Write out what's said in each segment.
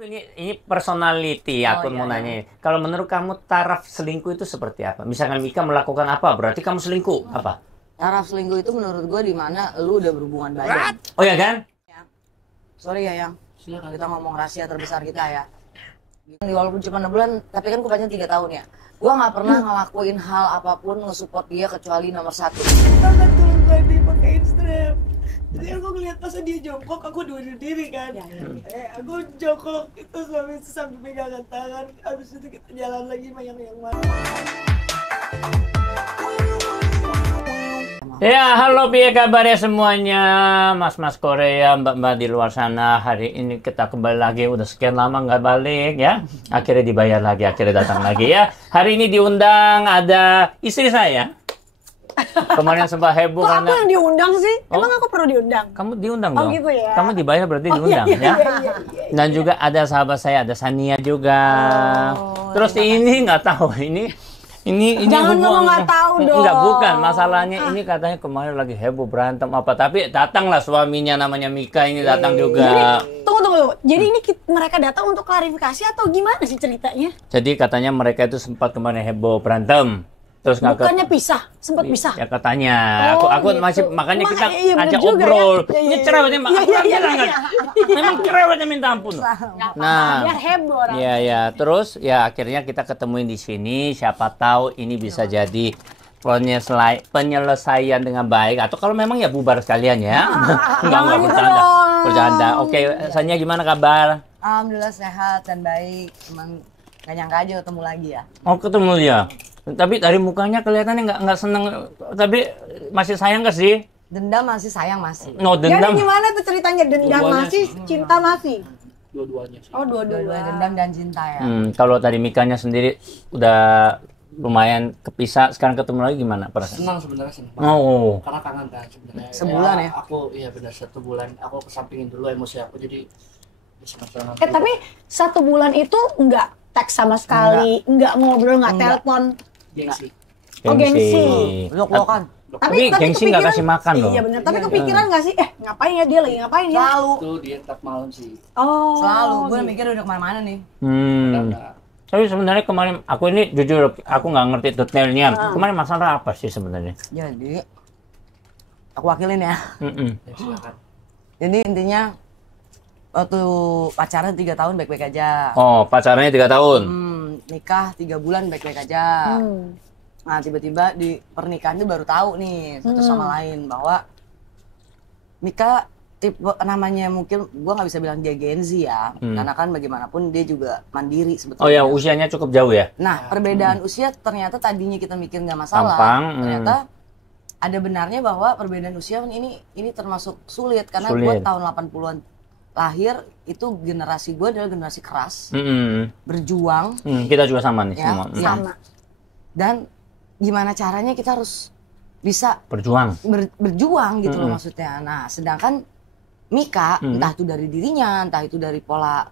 Ini personality, aku mau nanya. Kalau menurut kamu taraf selingkuh itu seperti apa? Misalkan Mika melakukan apa, berarti kamu selingkuh. Apa? Taraf selingkuh itu menurut gue di mana lu udah berhubungan badan. Oh ya kan? Sorry ya Yang, kita ngomong rahasia terbesar kita ya. Walaupun cuma 6 bulan, tapi kan gue pacaran 3 tahun ya. Gue nggak pernah ngelakuin hal apapun nge-support dia kecuali nomor 1. Bahkan turun gue dia pakai strap. Jadi aku ngeliat pas dia jongkok, aku duduk diri kan. Aku jongkok itu sambil pegangan tangan. Habis itu kita jalan lagi yang mana. Ya, halo, piye kabarnya semuanya, mas-mas Korea, mbak-mbak di luar sana. Hari ini kita kembali lagi, udah sekian lama nggak balik ya. Akhirnya dibayar lagi, akhirnya datang lagi ya. Hari ini diundang ada istri saya. Kemarin sempat heboh Kok karena... aku yang diundang sih? Emang aku perlu diundang? Kamu diundang Oh dong? gitu ya? Kamu dibayar berarti diundang ya? Iya. Dan juga ada sahabat saya, ada Sania juga. Terus ini nggak tahu, ini Jangan ngomong nggak tahu dong. Enggak, bukan. Masalahnya ini katanya kemarin lagi heboh berantem apa. Tapi datanglah suaminya namanya Mika ini datang juga. Tunggu. Jadi ini mereka datang untuk klarifikasi atau gimana sih ceritanya? Jadi katanya mereka itu sempat kemarin heboh berantem. Terus Bukannya pisah, sempat pisah. Ya katanya. Oh, aku gitu. masih makanya kita Iya, bener ajak juga obrol. ya. Ini cerewetnya memang cerewetnya minta ampun. Nah, Biar heboh orang. Iya ya, terus ya akhirnya kita ketemuin di sini. Siapa tahu ini bisa jadi penyelesaian dengan baik, atau kalau memang ya bubar sekalian ya. Enggak bercanda. Oke, Sanya gimana kabar? Alhamdulillah sehat dan baik. Emang gak nyangka aja ketemu lagi ya. Oh, ketemu dia. Tapi dari mukanya kelihatannya nggak seneng. Tapi masih sayang gak sih? Dendam masih, sayang masih. No, Jadi dendam. gimana tuh ceritanya? Dendam masih, cinta masih? Dua-duanya sih. Oh, Dua-dua dendam dan cinta ya. Kalau tadi Mikanya sendiri udah lumayan kepisah, sekarang ketemu lagi gimana perasaan? Senang sebenarnya, senang. Oh. Karena kangen kan sebenarnya. Sebulan ya? Aku iya benar 1 bulan. Aku kesampingin dulu emosi aku, jadi senang. Tapi 1 bulan itu nggak teks sama sekali, nggak ngobrol, nggak telepon. Gengsi. Oh, gengsi. Peluk-pelukan. Tapi gengsi nggak kasih makan loh. Iya benar. Tapi kepikiran nggak sih? Ngapain ya dia lagi ngapain ya? Selalu. Itu dia ntar malam sih. Oh. Selalu. Gue mikir udah kemana-mana nih. Enggak. Tapi sebenarnya kemarin aku ini jujur aku nggak ngerti detailnya. Kemarin masalah apa sih sebenarnya? Jadi, aku wakilin ya. Ya, silakan. Jadi intinya waktu pacaran 3 tahun baik-baik aja. Oh, pacarnya 3 tahun. Nikah 3 bulan baik-baik aja. Nah tiba-tiba di pernikahan itu baru tahu nih satu sama lain bahwa Mika tipe namanya, mungkin gua nggak bisa bilang dia Gen Z ya, karena kan bagaimanapun dia juga mandiri sebetulnya. Oh ya, usianya cukup jauh ya? Nah perbedaan usia ternyata tadinya kita mikir nggak masalah, Tampang, ternyata ada benarnya bahwa perbedaan usia ini termasuk sulit karena gua tahun 80-an lahir, itu generasi gua adalah generasi keras, berjuang. Kita juga sama nih Ya, semua. Sama. Dan gimana caranya kita harus bisa Berjuang. berjuang gitu loh maksudnya. Nah, sedangkan Mika entah itu dari dirinya, entah itu dari pola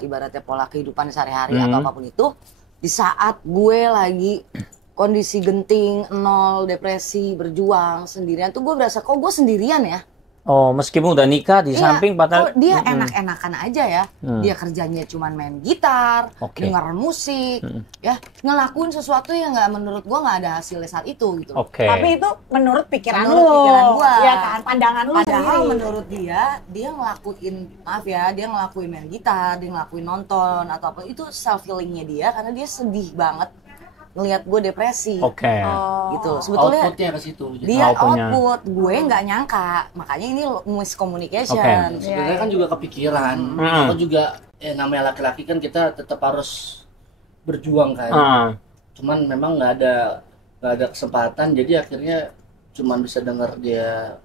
ibaratnya pola kehidupan sehari-hari atau apapun itu, di saat gue lagi kondisi genting, nol, depresi, berjuang sendirian tuh gue berasa kok gue sendirian ya. Oh, meskipun udah nikah di samping kalau padahal dia enak-enakan aja ya. Dia kerjanya cuman main gitar, denger musik, ya ngelakuin sesuatu yang nggak, menurut gua nggak ada hasilnya saat itu gitu. Oke. Tapi itu menurut pikiran Menurut lu. pikiran gua. Iya kan, pandangan lu Padahal sendiri. menurut dia ngelakuin, maaf ya, dia ngelakuin main gitar, dia ngelakuin nonton atau apa, itu self healingnya dia karena dia sedih banget ngelihat gue depresi. Oke. Gitu. Sebetulnya Outputnya ke situ. dia Outputnya. output, gue nggak nyangka, makanya ini miscommunication. Sebenarnya kan juga kepikiran. Aku juga namanya laki-laki kan kita tetap harus berjuang kan. Cuman memang nggak ada kesempatan, jadi akhirnya cuman bisa dengar dia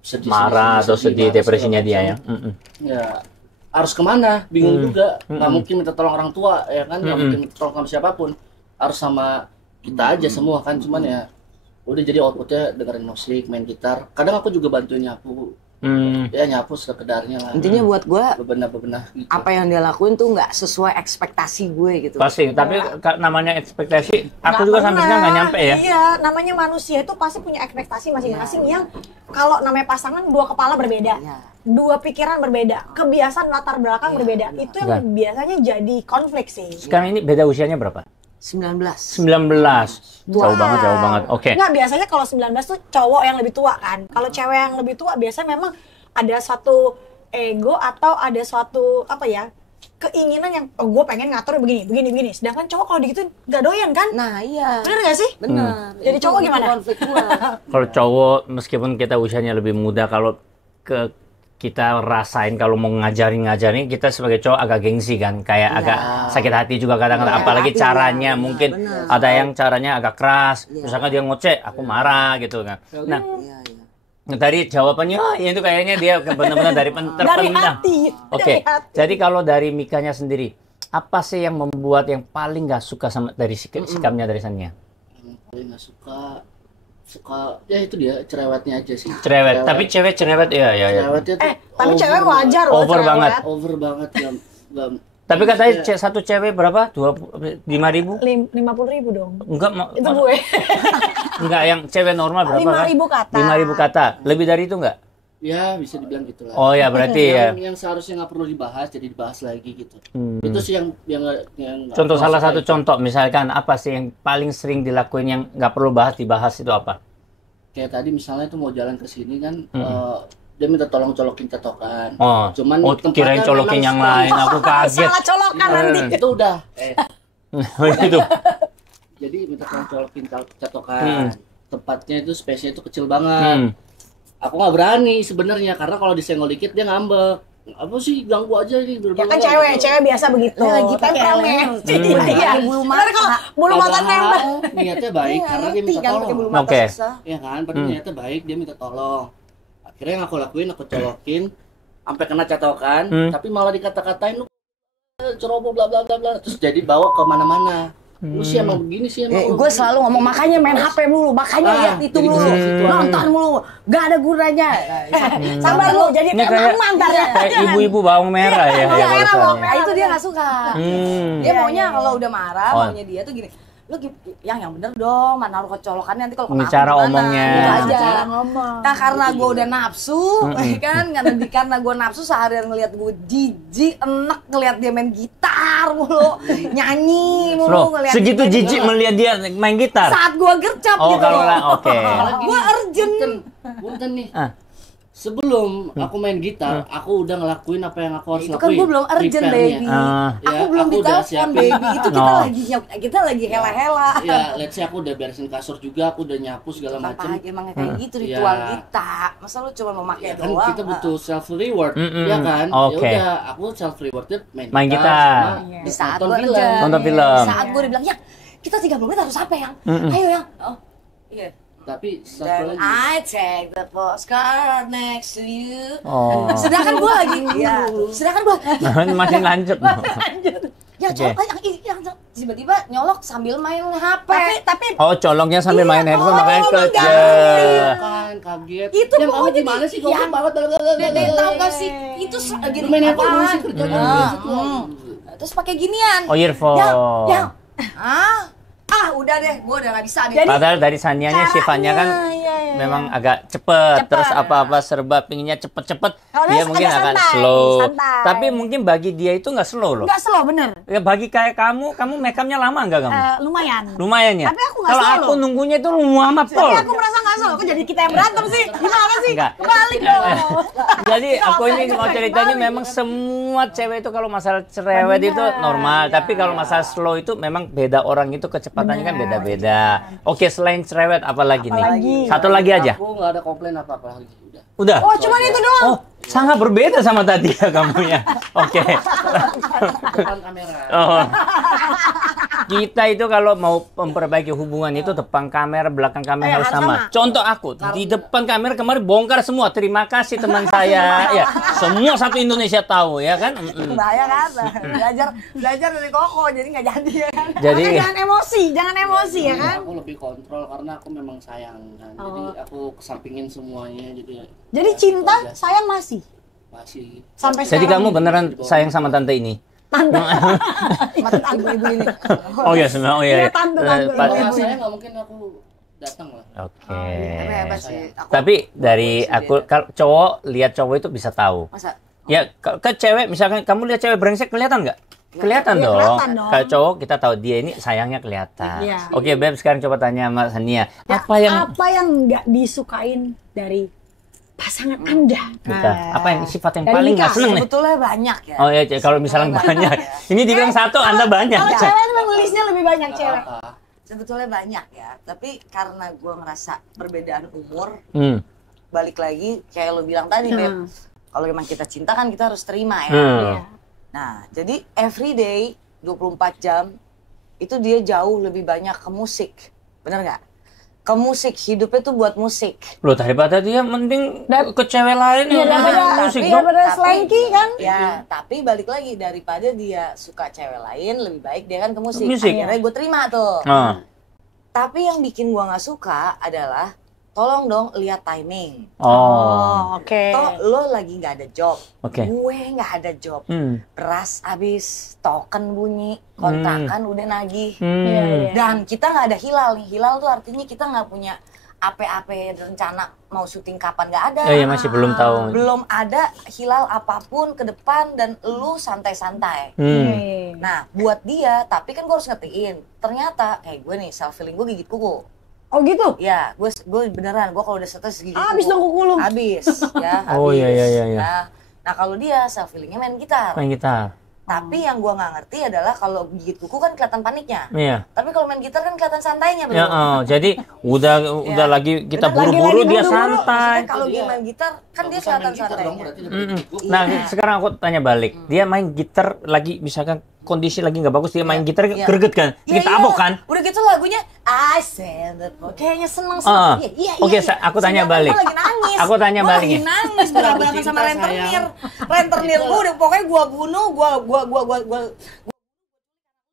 sedih, Marah atau sedih, depresinya dia ya. Ya harus kemana? Bingung juga. Nggak mungkin minta tolong orang tua ya kan? Nggak mungkin minta tolong sama siapapun. Harus sama kita aja semua kan. Cuman ya udah, jadi outputnya dengerin musik, main gitar. Kadang aku juga bantuin nyapu Ya nyapu sekedarnya lah. Intinya buat gue bebenah gitu. apa yang dia lakuin tuh nggak sesuai ekspektasi gue gitu. Pasti, tapi namanya ekspektasi, aku juga sampai sekarang nggak nyampe ya. Iya, namanya manusia itu pasti punya ekspektasi masing-masing yang kalau namanya pasangan dua kepala berbeda. Iya. Dua pikiran berbeda, kebiasaan latar belakang berbeda. Itu yang biasanya jadi konflik sih. Sekarang ini beda usianya berapa? 19. 19. Jauh banget. Oke. Nggak, biasanya kalau 19 tuh cowok yang lebih tua kan. Kalau cewek yang lebih tua biasanya memang ada suatu ego atau ada suatu apa ya, keinginan yang gue pengen ngatur begini. Sedangkan cowok kalau digituin nggak doyan kan? Nah iya. Bener nggak sih? Bener. Jadi cowok gimana? Konflik gua. Kalau cowok meskipun kita usianya lebih muda, kalau kita rasain kalau mau ngajarin kita sebagai cowok agak gengsi kan, kayak agak sakit hati juga kadang-kadang, apalagi caranya mungkin ada yang caranya agak keras, misalkan dia ngoceh aku marah gitu kan. Nah, tadi jawabannya ya itu kayaknya dia benar-benar dari terpendam. Oke. Jadi kalau dari Mikanya sendiri, apa sih yang membuat yang paling nggak suka sama dari sikapnya dari Sania? Paling nggak suka ya itu dia cerewetnya aja sih. Cerewet. Tapi cewek cerewet ya. Cerewetnya tuh tapi cewek wajar loh. Over cerewet. banget. over banget ya. Tapi katanya satu cewek berapa? 5.000? 50.000 dong. Enggak, Itu gue. enggak, yang cewek normal berapa kan? 5.000 kata. 5.000 kata. Lebih dari itu enggak? Ya bisa dibilang gitulah. Oh ya, berarti ya. Yang seharusnya nggak perlu dibahas jadi dibahas lagi gitu. Itu sih yang Contoh salah satu contoh misalkan apa sih yang paling sering dilakuin yang nggak perlu dibahas itu apa? Kayak tadi misalnya itu mau jalan ke sini kan dia minta tolong colokin catokan. Cuman kirain colokin yang lain, aku kaget. Salah colokan nanti. Itu udah. Itu. Jadi minta tolong colokin catokan. Tempatnya itu space-nya itu kecil banget. Aku nggak berani sebenarnya karena kalau disenggol dikit dia ngambek. Apa sih ganggu aja ini. Ya kan cewek biasa begitu. Lagi temperamen. Iya. Bulu mata. Bulu mata nembak. Niatnya baik karena dia minta tolong. Oke. Iya kan, padahal niatnya baik dia minta tolong. Akhirnya yang aku lakuin aku colokin sampai kena catokan, tapi malah dikata-katain lu ceroboh bla bla bla bla, terus jadi bawa ke mana-mana. Lu sih emang begini sih emang. Gue selalu ngomong makanya main HP mulu, makanya lihat itu mulu, nonton mulu, gak ada gunanya. Sabar lu, jadi teman ntar ya. Kayak ibu-ibu bawang merah ya. Nah, itu dia nggak suka. Dia maunya kalau udah marah, maunya dia tuh gini. Lu yang bener dong, mana lu kecolokannya nanti kalau kena cara omongnya. Gitu aja. Nah karena gue udah nafsu, kan karena gue nafsu seharian ngeliat gue jijik, enak ngeliat dia main gitar mulu, nyanyi mulu, ngeliat segitu jijik melihat dia main gitar. Saat gue gercap gitu. Kalau oke. Gue urgent. Punten nih. Sebelum aku main gitar, aku udah ngelakuin apa yang aku harus itu lakuin. Kan gue belum urgent, baby. Aku belum ditelepon, baby. Itu kita lagi hela-hela. Ya, let's say aku udah beresin kasur juga, aku udah nyapu segala macam. Emang kayak gitu ritual kita. Masa lu cuma mau pakai kan doang? kita butuh self reward, ya kan? Oke. Ya udah, aku self rewardnya main gitar. Di saat nonton gue film. urgent. Nonton film. Saat gue dibilang, "Ya, kita 30 menit harus apa, Yang? Ayo, Yang." Oh, iya. Tapi Then I take the postcard next to you. Oh. Sedangkan gue lagi, sedangkan gue Masih lanjut. ya colok yang tiba-tiba nyolok sambil main HP. Tapi Colongnya sambil main handphone makanya kece. kan kaget. Itu yang kamu pokoknya gimana sih kamu banget Dede tahu gak sih itu lagi main handphone dulu sih kerjanya. Terus pakai ginian. Earphone. Yang udah deh, gue udah gak bisa deh. Padahal dari Sanianya sifatnya kan memang agak cepet. Terus apa-apa serba pinginnya cepet-cepet. Dia mungkin agak slow. Tapi mungkin bagi dia itu nggak slow loh. nggak slow, bener. Ya bagi kayak kamu make upnya lama nggak kamu? Lumayan ya. Tapi aku nggak Kalau slow aku loh. nunggunya itu lama pol. Tapi aku merasa nggak slow. Kok jadi kita yang berantem sih? Gimana sih? Enggak. Balik dong. Jadi aku ini mau ceritanya memang semua cewek itu kalau masalah cerewet itu normal. Tapi kalau masalah slow itu memang beda orang itu kecepatannya kan beda-beda. Oke, selain cerewet apa lagi nih? Satu lagi aja. Aku nggak ada komplain apa-apa lagi. Udah. Oh, cuman itu doang. Oh, sangat berbeda sama tadi ya kamunya. Oke. Depan kamera. Oh. Kita itu kalau mau memperbaiki hubungan itu depan kamera, belakang kamera harus sama. Contoh aku, di depan kamera kemarin bongkar semua. Terima kasih teman saya. Ya, semua satu Indonesia tahu ya kan. Bahaya kan? Belajar dari Koko, jadi nggak jadi ya kan? Jadi Makanya jangan emosi ya kan? Aku lebih kontrol karena aku memang sayang kan. Jadi aku kesampingin semuanya Jadi cinta, sayang masih sampai jadi sekarang. kamu beneran sayang sama tante ini? Tante. Mata ibu-ibu ini. Oh ya, sebenarnya. Oh ya. Iya, tante. Kalau saya nggak mungkin aku datang lah. Oke. Tapi hebat sih. Tapi dari aku, kalau cowok lihat cowok itu bisa tahu. Masa? Ya, ke cewek misalkan kamu lihat cewek brengsek kelihatan nggak? Kelihatan Iya, dong. kelihatan dong. Kalau cowok kita tahu dia ini sayangnya kelihatan. Iya. Oke, Beb, sekarang coba tanya Mas Hania. Ya, apa yang nggak disukain dari pasangan Anda? Kita, apa yang sifat yang Dari paling nggak Mika, seneng nih? Sebetulnya banyak ya. Oh ya, kalau misalnya banyak. Ini dibilang satu, Anda banyak. Kalau cewek memang nulisnya lebih banyak cewek. Sebetulnya banyak ya. Tapi karena gue ngerasa perbedaan umur, balik lagi kayak lo bilang tadi, Beb. Kalau memang kita cinta kan kita harus terima ya. Iya. Nah, jadi everyday 24 jam itu dia jauh lebih banyak ke musik. Bener nggak? Ke musik, hidupnya tuh buat musik. Loh, daripada dia mending ke cewek lain Iya, yang daripada musik iya, dong. daripada slanky kan? Ya, tapi balik lagi daripada dia suka cewek lain, lebih baik dia kan ke musik. Musik. Akhirnya gue terima tuh. Tapi yang bikin gue nggak suka adalah tolong dong lihat timing. Oke. Toh lo lagi nggak ada job, Oke. gue nggak ada job. Beras habis, token bunyi, kontrakan udah nagih. Iya. Dan kita nggak ada hilal nih. Hilal tuh artinya kita nggak punya apa-apa rencana mau syuting kapan, nggak ada. Iya, masih belum tahu. Belum ada hilal apapun ke depan dan lu santai-santai. Nah, buat dia, tapi kan gue harus ngertiin. Ternyata kayak gue nih, self feeling gue gigit kuku. Oh gitu? Ya, gue beneran, gue kalau udah stres gigit Abis dong kuku lu. Habis, ya. Oh, habis. iya. Nah, kalau dia self feelingnya main gitar. Main gitar. Tapi yang gue nggak ngerti adalah kalau gigit kuku kan kelihatan paniknya. Iya. Tapi kalau main gitar kan kelihatan santainya, bro. Ya, jadi udah lagi kita buru-buru dia santai. Kalau dia main gitar kan dia kelihatan santainya. Nah, sekarang aku tanya balik. Dia main gitar lagi, misalkan kondisi lagi nggak bagus, dia main gitar greget kan? Kita tabok kan? Udah gitu lagunya I said that kayaknya seneng. Oke, aku tanya balik. Gue lagi nangis. Aku tanya balik. Gue lagi nangis berabrak sama rentenir. Rentenir gue udah pokoknya gue bunuh, gue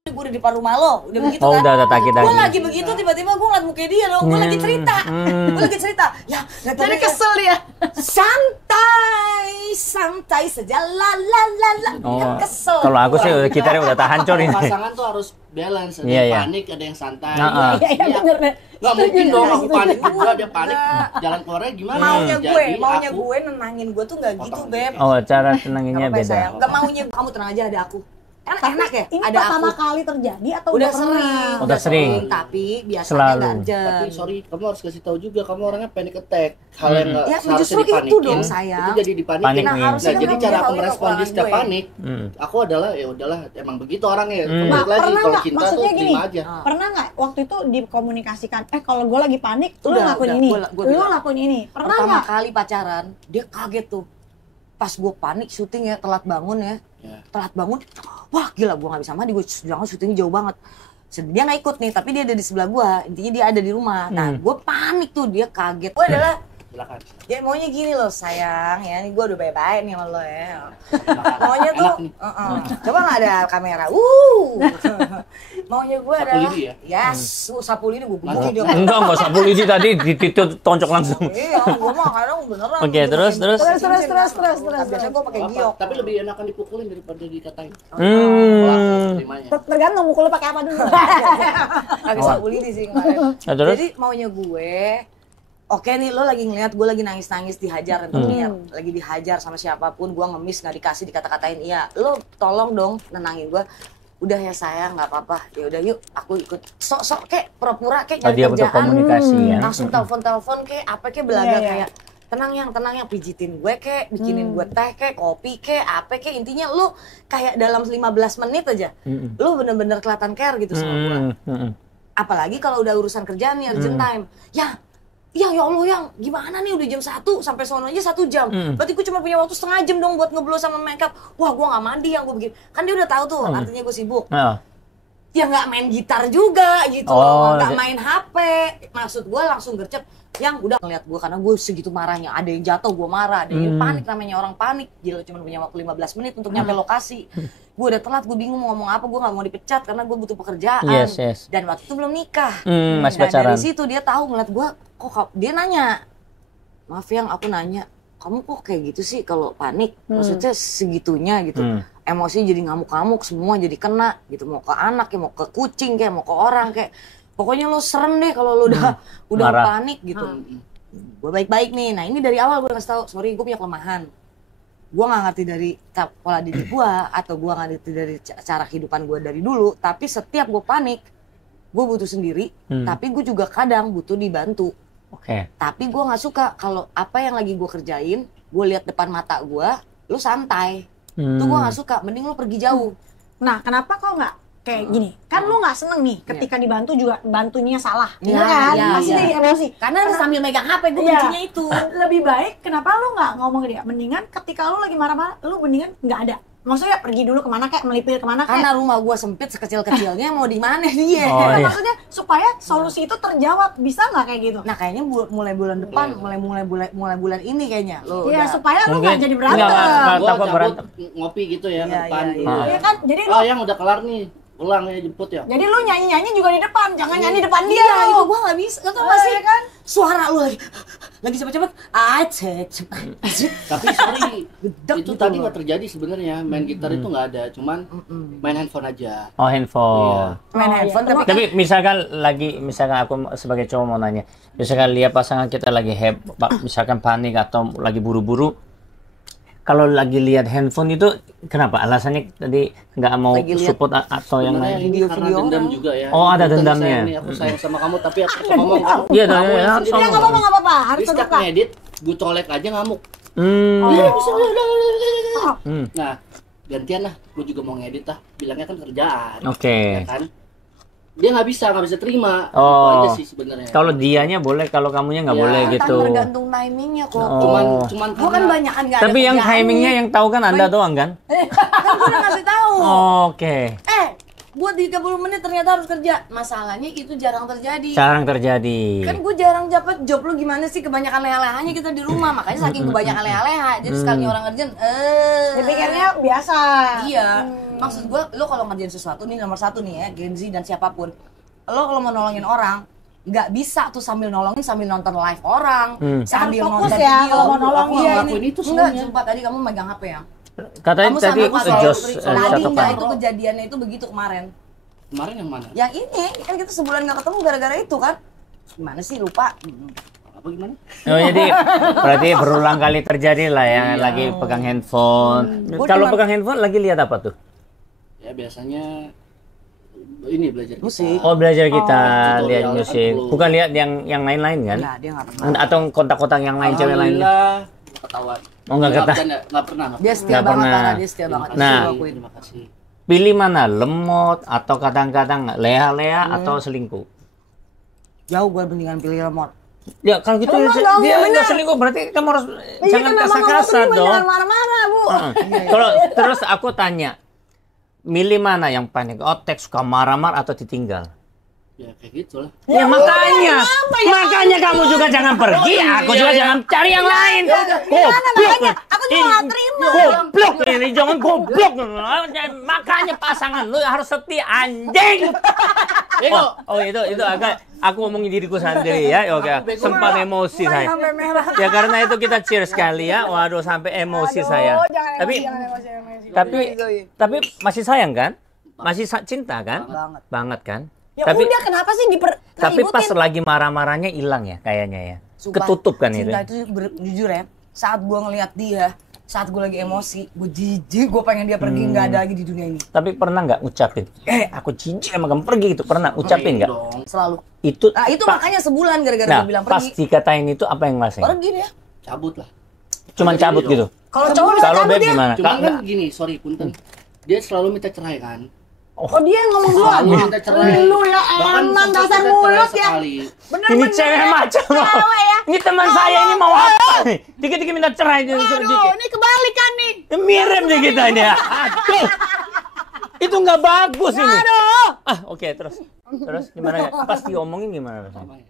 udah di paru malo, udah begitu kan? Udah takut. Gue lagi begitu tiba-tiba gue ngeliat muka dia dong, gue lagi cerita. Gue lagi cerita. Ya, Jadi kesel dia. santai saja la. Kan kesel. Kalau aku sih gitarnya udah tak hancur ini. Pasangan tuh harus balance, ada Iya, yang iya. panik, ada yang santai. Iya bener deh. Nggak mungkin dong aku panik juga, dia panik. Jalan keluarnya gimana? Maunya Jadi aku- gue nenangin gue tuh nggak gitu, Beb. Oh, cara tenanginnya Apa-apa, beda. sayang. Gak maunya kamu tenang aja, ada aku. Kan enak ya, Ini ada pertama aku. kali terjadi atau Udah pernah? sering, Udah sering. tapi biasanya Selalu. nggak urgent. Tapi sorry, kamu harus kasih tahu juga kamu orangnya panic attack. Hal yang nggak Ya, seharusnya justru itu dipanikin, dong, sayang. Itu jadi dipanikin. Panik Nah, nih. harusnya Nah, jadi kan cara kamu aku tahu merespon dia setiap gue. panik, aku adalah ya udahlah emang begitu orangnya. Hmm. Balik Nah, lagi pernah kalau nggak? cinta Maksudnya tuh gini, terima aja. pernah nggak waktu itu dikomunikasikan, kalau gue lagi panik, lu Udah, lakuin udah, ini, gua lu bilang. lakuin ini. Pernah Pertama nggak? kali pacaran, dia kaget tuh. Pas gue panik syuting ya, telat bangun ya. Telat bangun, wah gila gue gak bisa mandi, gue bilang syutingnya jauh banget. Dia gak ikut nih, tapi dia ada di sebelah gue, intinya dia ada di rumah. Nah gue panik tuh, dia kaget. Gue adalah, Silakan. dia maunya gini loh sayang, ya ini gue udah baik-baik nih sama lo ya. Maunya tuh, coba gak ada kamera, maunya gue Sapu adalah, lidi ya? yes, sapu lidi gue gumuli dia. Enggak sapu lidi tadi ditonjok langsung. Iya, gue mah kadang beneran. Oke, terus. Biasanya gue pakai giok. Tapi lebih enakan dipukulin daripada dikatain. Terimanya. Tergantung mukul lu pakai apa dulu. Agak sapu lidi sih kemarin. Terus? Jadi maunya gue, oke nih lo lagi ngeliat gue lagi nangis-nangis dihajar rentenir. Lagi dihajar sama siapapun, gue ngemis gak dikasih, dikata-katain iya. Lo tolong dong nenangin gue. Udah ya sayang, nggak apa-apa. Ya udah yuk, aku ikut. Sok-sok kek, pura-pura kek nyari Dia butuh kerjaan. komunikasi ya. Langsung telepon-telepon kek, apa kek belaga kayak tenang yang pijitin gue kek, bikinin gue teh kek, kopi kek, apa kek. Intinya lu kayak dalam 15 menit aja, lu bener-bener kelihatan care gitu sama gue. Apalagi kalau udah urusan kerjaan nih, urgent time. Ya Allah yang gimana nih udah jam 1 sampai sono aja 1 jam. Berarti gue cuma punya waktu setengah jam dong buat ngeblow sama makeup. Wah gue gak mandi yang gue begini. Kan dia udah tahu tuh artinya gue sibuk. ya nggak main gitar juga gitu Oh, nggak main HP. Maksud gue langsung gercep, yang udah ngeliat gue karena gue segitu marahnya. Ada yang jatuh gue marah, ada yang panik, namanya orang panik. Gila, cuma punya waktu 15 menit untuk nyampe lokasi. Gue udah telat, gue bingung mau ngomong apa, gue nggak mau dipecat karena gue butuh pekerjaan. Yes. Dan waktu itu belum nikah. Masih Nah, pacaran. dari situ dia tahu ngeliat gue, dia nanya, maaf yang aku nanya, kamu kok kayak gitu sih kalau panik? Maksudnya segitunya gitu. Emosi jadi ngamuk-ngamuk, semua jadi kena gitu. Mau ke anak ya, mau ke kucing kayak, mau ke orang kayak. Pokoknya lo serem deh kalau lo udah Marah. panik gitu. Gue baik-baik nih. Nah ini dari awal gue kasih tau, sorry gue punya kelemahan. Gue nggak ngerti dari pola didik gue, atau gue nggak ngerti dari cara kehidupan gue dari dulu. Tapi setiap gue panik, gue butuh sendiri. Tapi gue juga kadang butuh dibantu. Oke. Tapi gue nggak suka kalau apa yang lagi gue kerjain, gue lihat depan mata gue, lu santai. Itu gue nggak suka. Mending lu pergi jauh. Nah, kenapa kok nggak kayak gini? Kan lu nggak seneng nih ketika dibantu juga bantunya salah. Iya, Iya kan? iya, Pasti iya. jadi emosi. Karena sambil megang HP gue Iya. kuncinya itu. Lebih baik kenapa lu nggak ngomong ke dia? Mendingan ketika lu lagi marah-marah, lu mendingan nggak ada. Maksudnya pergi dulu kemana kayak, melipir kemana kayak. Karena rumah gue sempit sekecil-kecilnya, mau di mana dia? Oh, iya. Maksudnya supaya solusi itu terjawab, bisa nggak kayak gitu? Nah kayaknya mulai bulan depan, mulai bulan ini kayaknya lo Iya, udah. supaya lu Mungkin nggak jadi berantem. nggak Gua takut cabut berantem. ngopi gitu ya ke Iya, depan iya, dulu. iya. Iya kan? Jadi lu Oh yang udah kelar nih, pulang ya jemput ya. jadi lu nyanyi-nyanyi juga di depan, jangan nyanyi depan dia. Iya, itu lu. gue nggak bisa. Gak tau gak sih Iya kan? suara lu lagi cepet-cepet. Tapi sorry, Gedek itu gitu tadi loh. nggak terjadi sebenarnya. Main gitar itu nggak ada, cuman main handphone aja. Oh, handphone. Main Oh, handphone iya. tapi Tapi misalkan aku sebagai cowok mau nanya, misalkan lihat pasangan kita lagi misalkan panik atau lagi buru-buru, kalau lagi lihat handphone itu kenapa? Alasannya tadi nggak mau Lagi lihat support atau yang Sebenarnya lain? ini karena Video-video dendam orang. juga ya. Oh, ada Bukan dendamnya. saya nih, aku sayang sama kamu tapi aku suka ngomong kan. Iya, Kamu iya, yang harus sendiri Ya nggak apa-apa, nggak apa-apa, harus Di setiap terbuka. ngedit, gue colek aja ngamuk. Hmm. Nah, gantian lah, gue juga mau ngedit lah. Bilangnya kan kerjaan. Oke. Ya kan? Dia nggak bisa terima. Itu Oh. aja sih sebenarnya. Kalau dianya boleh, kalau kamunya nggak Iya. boleh kan gitu. tergantung timingnya kok. Oh. Cuman Gue kan banyakan gak ada Tapi yang kerjaannya. timingnya yang tahu kan Anda doang kan? Kan gue udah ngasih tahu. Oke. Buat 30 menit ternyata harus kerja. Masalahnya itu jarang terjadi. Jarang terjadi. Kan gue jarang dapat job. Lu gimana sih, kebanyakan leha-lehanya kita di rumah. Makanya saking kebanyakan leha-leha, jadi sekali orang ngerjain Dipikirnya biasa. iya. Maksud gue, lo kalau ngerjain sesuatu nih, nomor satu nih ya, Gen Z dan siapapun, lo kalau mau nolongin orang, nggak bisa tuh sambil nolongin sambil nonton live orang, sambil Harus fokus nonton ya video. kalau mau nolongin. Iya, Ngelakuin ini itu enggak, semuanya. sumpah tadi kamu megang HP ya. Katanya Kamu tadi sama pas Jos tadi satu enggak kali. itu kejadiannya itu begitu kemarin. Kemarin yang mana? Yang ini kan kita sebulan nggak ketemu gara-gara itu kan. Gimana sih, lupa. Apa gimana? Oh, jadi berarti berulang kali terjadi lah ya, Iya. lagi pegang handphone. Gua Kalau cuma- pegang handphone lagi lihat apa tuh? Ya biasanya ini belajar Musik. Oh, belajar kita tutorial lihat kan musik. perlu. Bukan lihat yang lain-lain kan? Enggak, dia nggak pernah. Atau kontak-kontak yang lain, cewek lain. Alhamdulillah, ketahuan. Oh, nggak ketahuan. Nggak pernah. Dia setia Nggak banget, pernah. karena dia setia banget. Itu Nah. gua akuin. Terima kasih. Pilih mana? Lemot atau kadang-kadang leha-leha atau selingkuh? Jauh gue mendingan pilih remote. Ya kalau gitu Lemot dong, dia bener. nggak selingkuh, berarti kamu harus Iya, jangan kenapa ngomong kasar-kasar terima, dong. jangan marah-marah, Bu. Kalau terus aku tanya, milih mana yang panik? Otek suka marah-marah atau ditinggal? Ya kayak gitulah. Ya makanya kamu juga jangan pergi, aku juga jangan cari yang lain. Goblok. Aku juga nggak terima. Goblok ini, jangan goblok. Makanya pasangan lu harus setia, anjing. Oh itu agak aku ngomongin diriku sendiri ya. Oke, sempat emosi saya. Sampai merah. Ya karena itu kita cheers sekali ya. Waduh sampai emosi saya. Oh, jangan Tapi emosi. tapi masih sayang kan? Masih cinta kan? Banget. Banget kan? Ya udah, kenapa sih Tapi pas ribut-ributin? lagi marah-marahnya hilang ya kayaknya ya. Sumpah, Ketutup kan itu. cinta itu jujur ya, saat gue ngelihat dia, saat gue lagi emosi, gue jijik, gue pengen dia pergi, nggak ada lagi di dunia ini. Tapi pernah nggak ngucapin? Aku jijik sama kamu pergi gitu. Pernah ngucapin nggak? Dong. Selalu. Itu. Nah itu makanya sebulan gara-gara Nah, gue bilang pas pergi. dikatain itu apa yang ngerasain? Pergi dia. Cabut lah. Cuman cabut gitu. Kalau cowok bisa Kalau cabut beb ya? gimana? Cuman kan Kak, gini, sorry punten. Dia selalu minta cerai kan. Oh, dia yang ngomong duluan. Selalu minta cerai. Lu ya Bahkan emang sempat dasar minta cerai mulut ya. sekali. ini Bener-bener cewek macam apa? cewek ya. Ini teman saya ini mau apa nih? Dikit-dikit minta cerai dia suruh Aduh, dikit. ini kebalikan nih. Mirip nih kita ini. Aduh. Itu nggak bagus ini. Aduh. Oke, terus gimana ya? Pas diomongin gimana rasanya?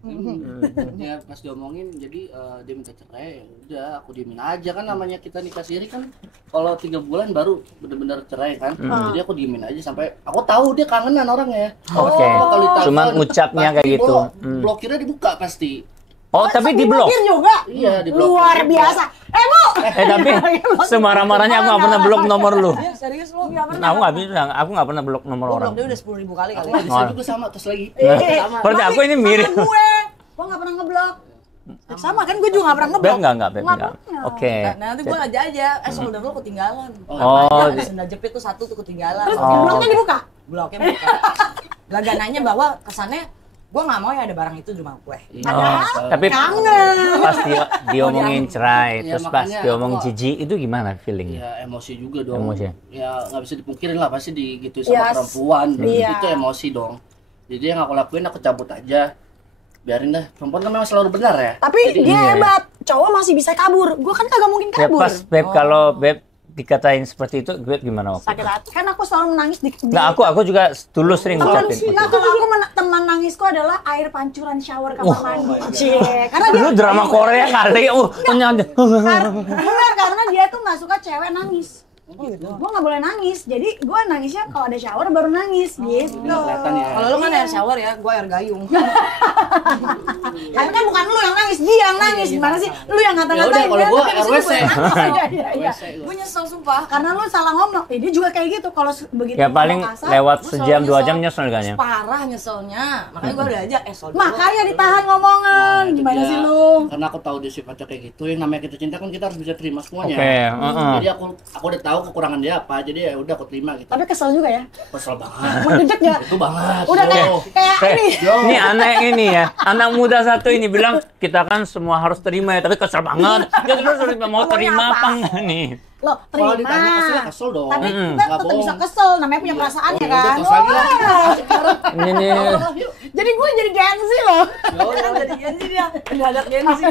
Ya pas diomongin jadi dia minta cerai, ya udah aku diemin aja kan, namanya kita nikah siri kan kalau 3 bulan baru bener-bener cerai kan. Jadi aku diemin aja sampai aku tahu dia kangenan orangnya. Oke. Cuma ngucapnya kayak gitu. Blokirnya dibuka pasti. Oh, tapi di blok. Blokir juga. Iya, di blok. Luar biasa. Bu. Tapi semarah-marahnya aku nggak pernah blok nomor lu. Ya, serius lu? Nah, aku nggak pernah blok nomor Gua orang. blok dia udah 10.000 kali kali. Aku bisa juga sama terus lagi. Nah, berarti aku ini mirip. Sama gue nggak pernah ngeblok. Sama kan, gue juga nggak pernah ngeblok. Beb enggak. Oke. Nah, nanti gua aja solder lu ketinggalan. Oh, Ya, senda jepit tuh satu tuh ketinggalan. Terus Oh. bloknya dibuka. Bloknya buka. Lagananya bahwa kesannya gua nggak mau ya ada barang itu di rumah gue. tapi Kangen. pas diomongin cerai, Ya, terus pas makanya diomong aku- jijik itu gimana feelingnya? Ya emosi juga dong. Emosi. Ya nggak bisa dipungkirin lah, pasti gitu sama Yes. perempuan. Iya. Itu emosi dong. Jadi yang aku lakuin aku cabut aja. Biarin dah. Perempuan kan memang selalu benar ya. Tapi Jadi, dia iya. hebat. Cowok masih bisa kabur. Gue kan kagak mungkin Ya kabur. pas Beb kalau Beb dikatain seperti itu, Beb gimana waktu? Sakit hati. Kan aku selalu menangis di Nah, aku juga dulu sering teman ngucapin. nah, kalau aku teman nangisku adalah air pancuran shower kamar mandi. Cie. Karena dia Lu drama Korea kali. karena dia tuh nggak suka cewek nangis. Gue nggak boleh nangis. Jadi gue nangisnya kalau ada shower baru nangis gitu. kelihatan ya. Kalau lu kan air shower ya, gua air gayung. Tapi kan bukan lu yang nangis, dia yang nangis. Gimana sih? Lu yang Ya udah ngata-ngatain kalau dia, gua tapi RWC. Iya. Gua nyesel sumpah. Karena lu salah ngomong. Dia juga kayak gitu. Kalau begitu Ya paling ngomong kasar, lewat Gua sejam selalu 2 jam nyesel kan ya. Parah nyeselnya. Makanya gua udah aja solder. makanya ditahan ngomongan. Nah, itu Gimana dia. sih lu? Karena aku tahu dia sifatnya kayak gitu. Yang namanya kita cinta kan kita harus bisa terima semuanya. Oke, Jadi aku udah tahu kekurangan dia apa. Jadi ya udah aku terima gitu. Tapi kesel juga ya. Kesel banget. Mendadak ya. Itu banget. Udah Yo. kayak ini. Ini aneh ini ya. Anak muda satu ini bilang kita kan semua harus terima ya, tapi kesel banget. Ya terus mau terima apa enggak nih? Lo Kalau terima. ditanya kesel dong. Tapi Mm-mm. kita Nggak tetap bisa bohong. kesel. Namanya punya perasaan Oh, ya ya udah, kan. terus lagi lah. Wah. Ini nih. Jadi gue jadi gengsi loh. Jadi Genzi dia. Mendadak Genzi.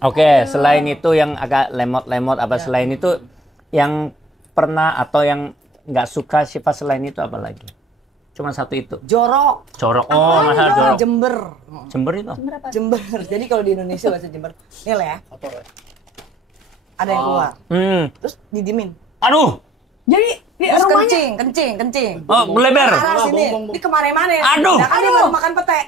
Oke, selain itu yang agak lemot-lemot apa selain itu yang pernah atau yang nggak suka sifat selain itu apa lagi? Cuma satu itu. Jorok. Jorok. Oh, masalah jorok. Jember. Jember itu. Jember. Jadi kalau di Indonesia bahasa Jember. Nih lah ya. Kotor ya. Ada yang keluar. Terus Didiemin. aduh. Jadi di Terus rumahnya kencing. Oh, beleber. Arah sini. bong. Di kemana-mana. Aduh. Nah, kan dia baru makan pete.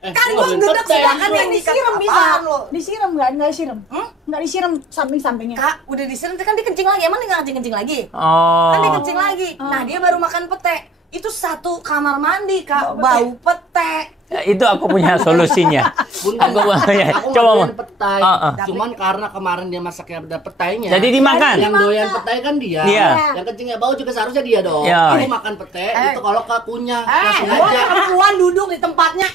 Kan gua gedek sedangkan yang disiram bisa. apaan lo? Disiram nggak disiram? Nggak disiram samping-sampingnya. Kak, udah disiram kan dia kencing lagi. Emang dia nggak kencing lagi? Oh. Kan dia kencing lagi. Nah, dia baru makan pete. Itu satu kamar mandi, Kak. Bau pete. Ya, itu aku punya solusinya. Bunten, Aku punya. aku Coba mau. doyan petai. Cuman karena kemarin dia masaknya ada petainya. Jadi dimakan. Yang doyan petai kan dia. Iya. Yang kencingnya bau juga seharusnya dia dong. Iya. Aku makan pete itu kalau kakunya langsung Gua aja. perempuan duduk di tempatnya.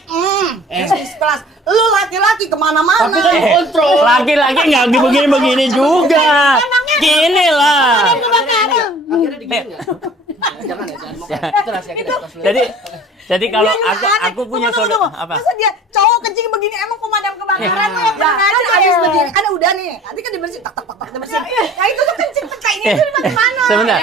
Di kelas. Lu laki-laki kemana-mana. Tapi kan kontrol. Laki-laki nggak begini-begini juga. Gini lah. Akhirnya digini nggak? Jangan ya, jangan. Itu rahasia kita. Jadi kalau Iya, aku punya Tunggu. solusi apa? Masa dia cowok kencing begini emang pemadam kebakaran lo yang Ya, pernah kan ada habis ya? berdiri, kan udah nih. Nanti kan dibersihin, tak dibersihin. Nah itu tuh kencing peta ini itu di mana? Sebentar,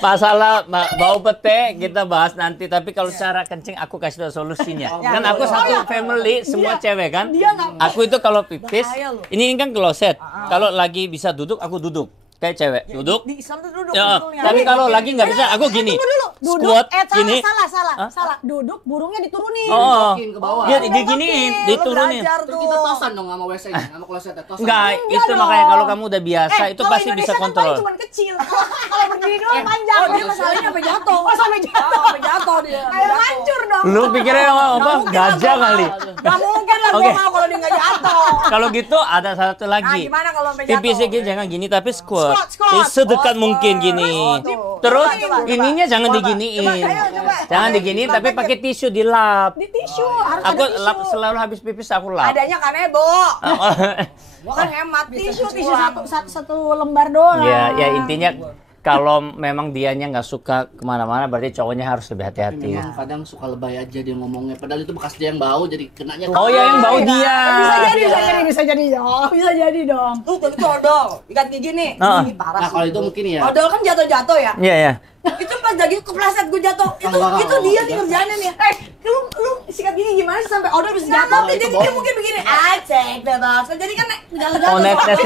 masalah bau pete kita bahas nanti. Tapi kalau cara kencing aku kasih tahu solusinya. Kan aku satu family semua cewek kan. Dia nggak- Aku itu kalau pipis, Bahaya lu. ini kan kloset. Kalau lagi bisa duduk, aku duduk. Kayak cewek, duduk. Di Islam tuh duduk. Ya, betulnya. tapi kalau lagi nggak bisa, aku gini. Tunggu dulu. Duduk. Squat gini. Salah. Duduk burungnya diturunin. Oh, Masukin ke bawah. dia diginiin, Lu diturunin. belajar Terus tuh. kita tosan dong sama WC-nya, sama klosetnya tosan. Enggak, itu dong. makanya kalau kamu udah biasa, itu kalau pasti Indonesia bisa kan kontrol. paling cuman kecil. Kalau berdiri doang panjang. Oh, dia masalahnya sampai jatuh. Oh, sampai jatuh. Sampai jatuh dia. Ayo hancur dong. Lu pikirnya apa? Gajah kali. Gak mungkin lah Oke. gua mau kalau dia nggak jatuh. Kalau gitu ada satu Nah, lagi. gimana kalau sampai jatuh? Pipisnya gini jangan gini tapi squat. Squat. Jadi sedekat Oh, mungkin squat. gini. Oh, tuh. Terus Coba. ininya jangan Coba. diginiin. Coba, ayo, coba. Jangan diginiin tapi pakai tisu dilap. Di tisu harus Aku ada tisu. lap selalu habis pipis aku lap. Adanya kan Ebo. Gua kan hemat bisa Tisu sebulan. satu lembar doang. Ya intinya kalau memang dianya nggak suka kemana-mana, berarti cowoknya harus lebih hati-hati. Memang kadang suka lebay aja dia ngomongnya, padahal itu bekas dia yang bau, jadi kenanya. Oh ya, yang bau dia. Bisa jadi dong. Lu jadi odol, ikat gigi nih, Ah. ini parah Nah sih. kalau itu mungkin ya. Odol kan jatuh-jatuh ya. Iya, iya. Itu pas daging kepleset gue jatuh. Itu dia nih kerjaannya nih. Lu sikat gigi gimana sih sampai odol bisa jatuh? Jadi dia mungkin begini. Cek bebas. Jadi kan jalan-jalan. Oh, netes.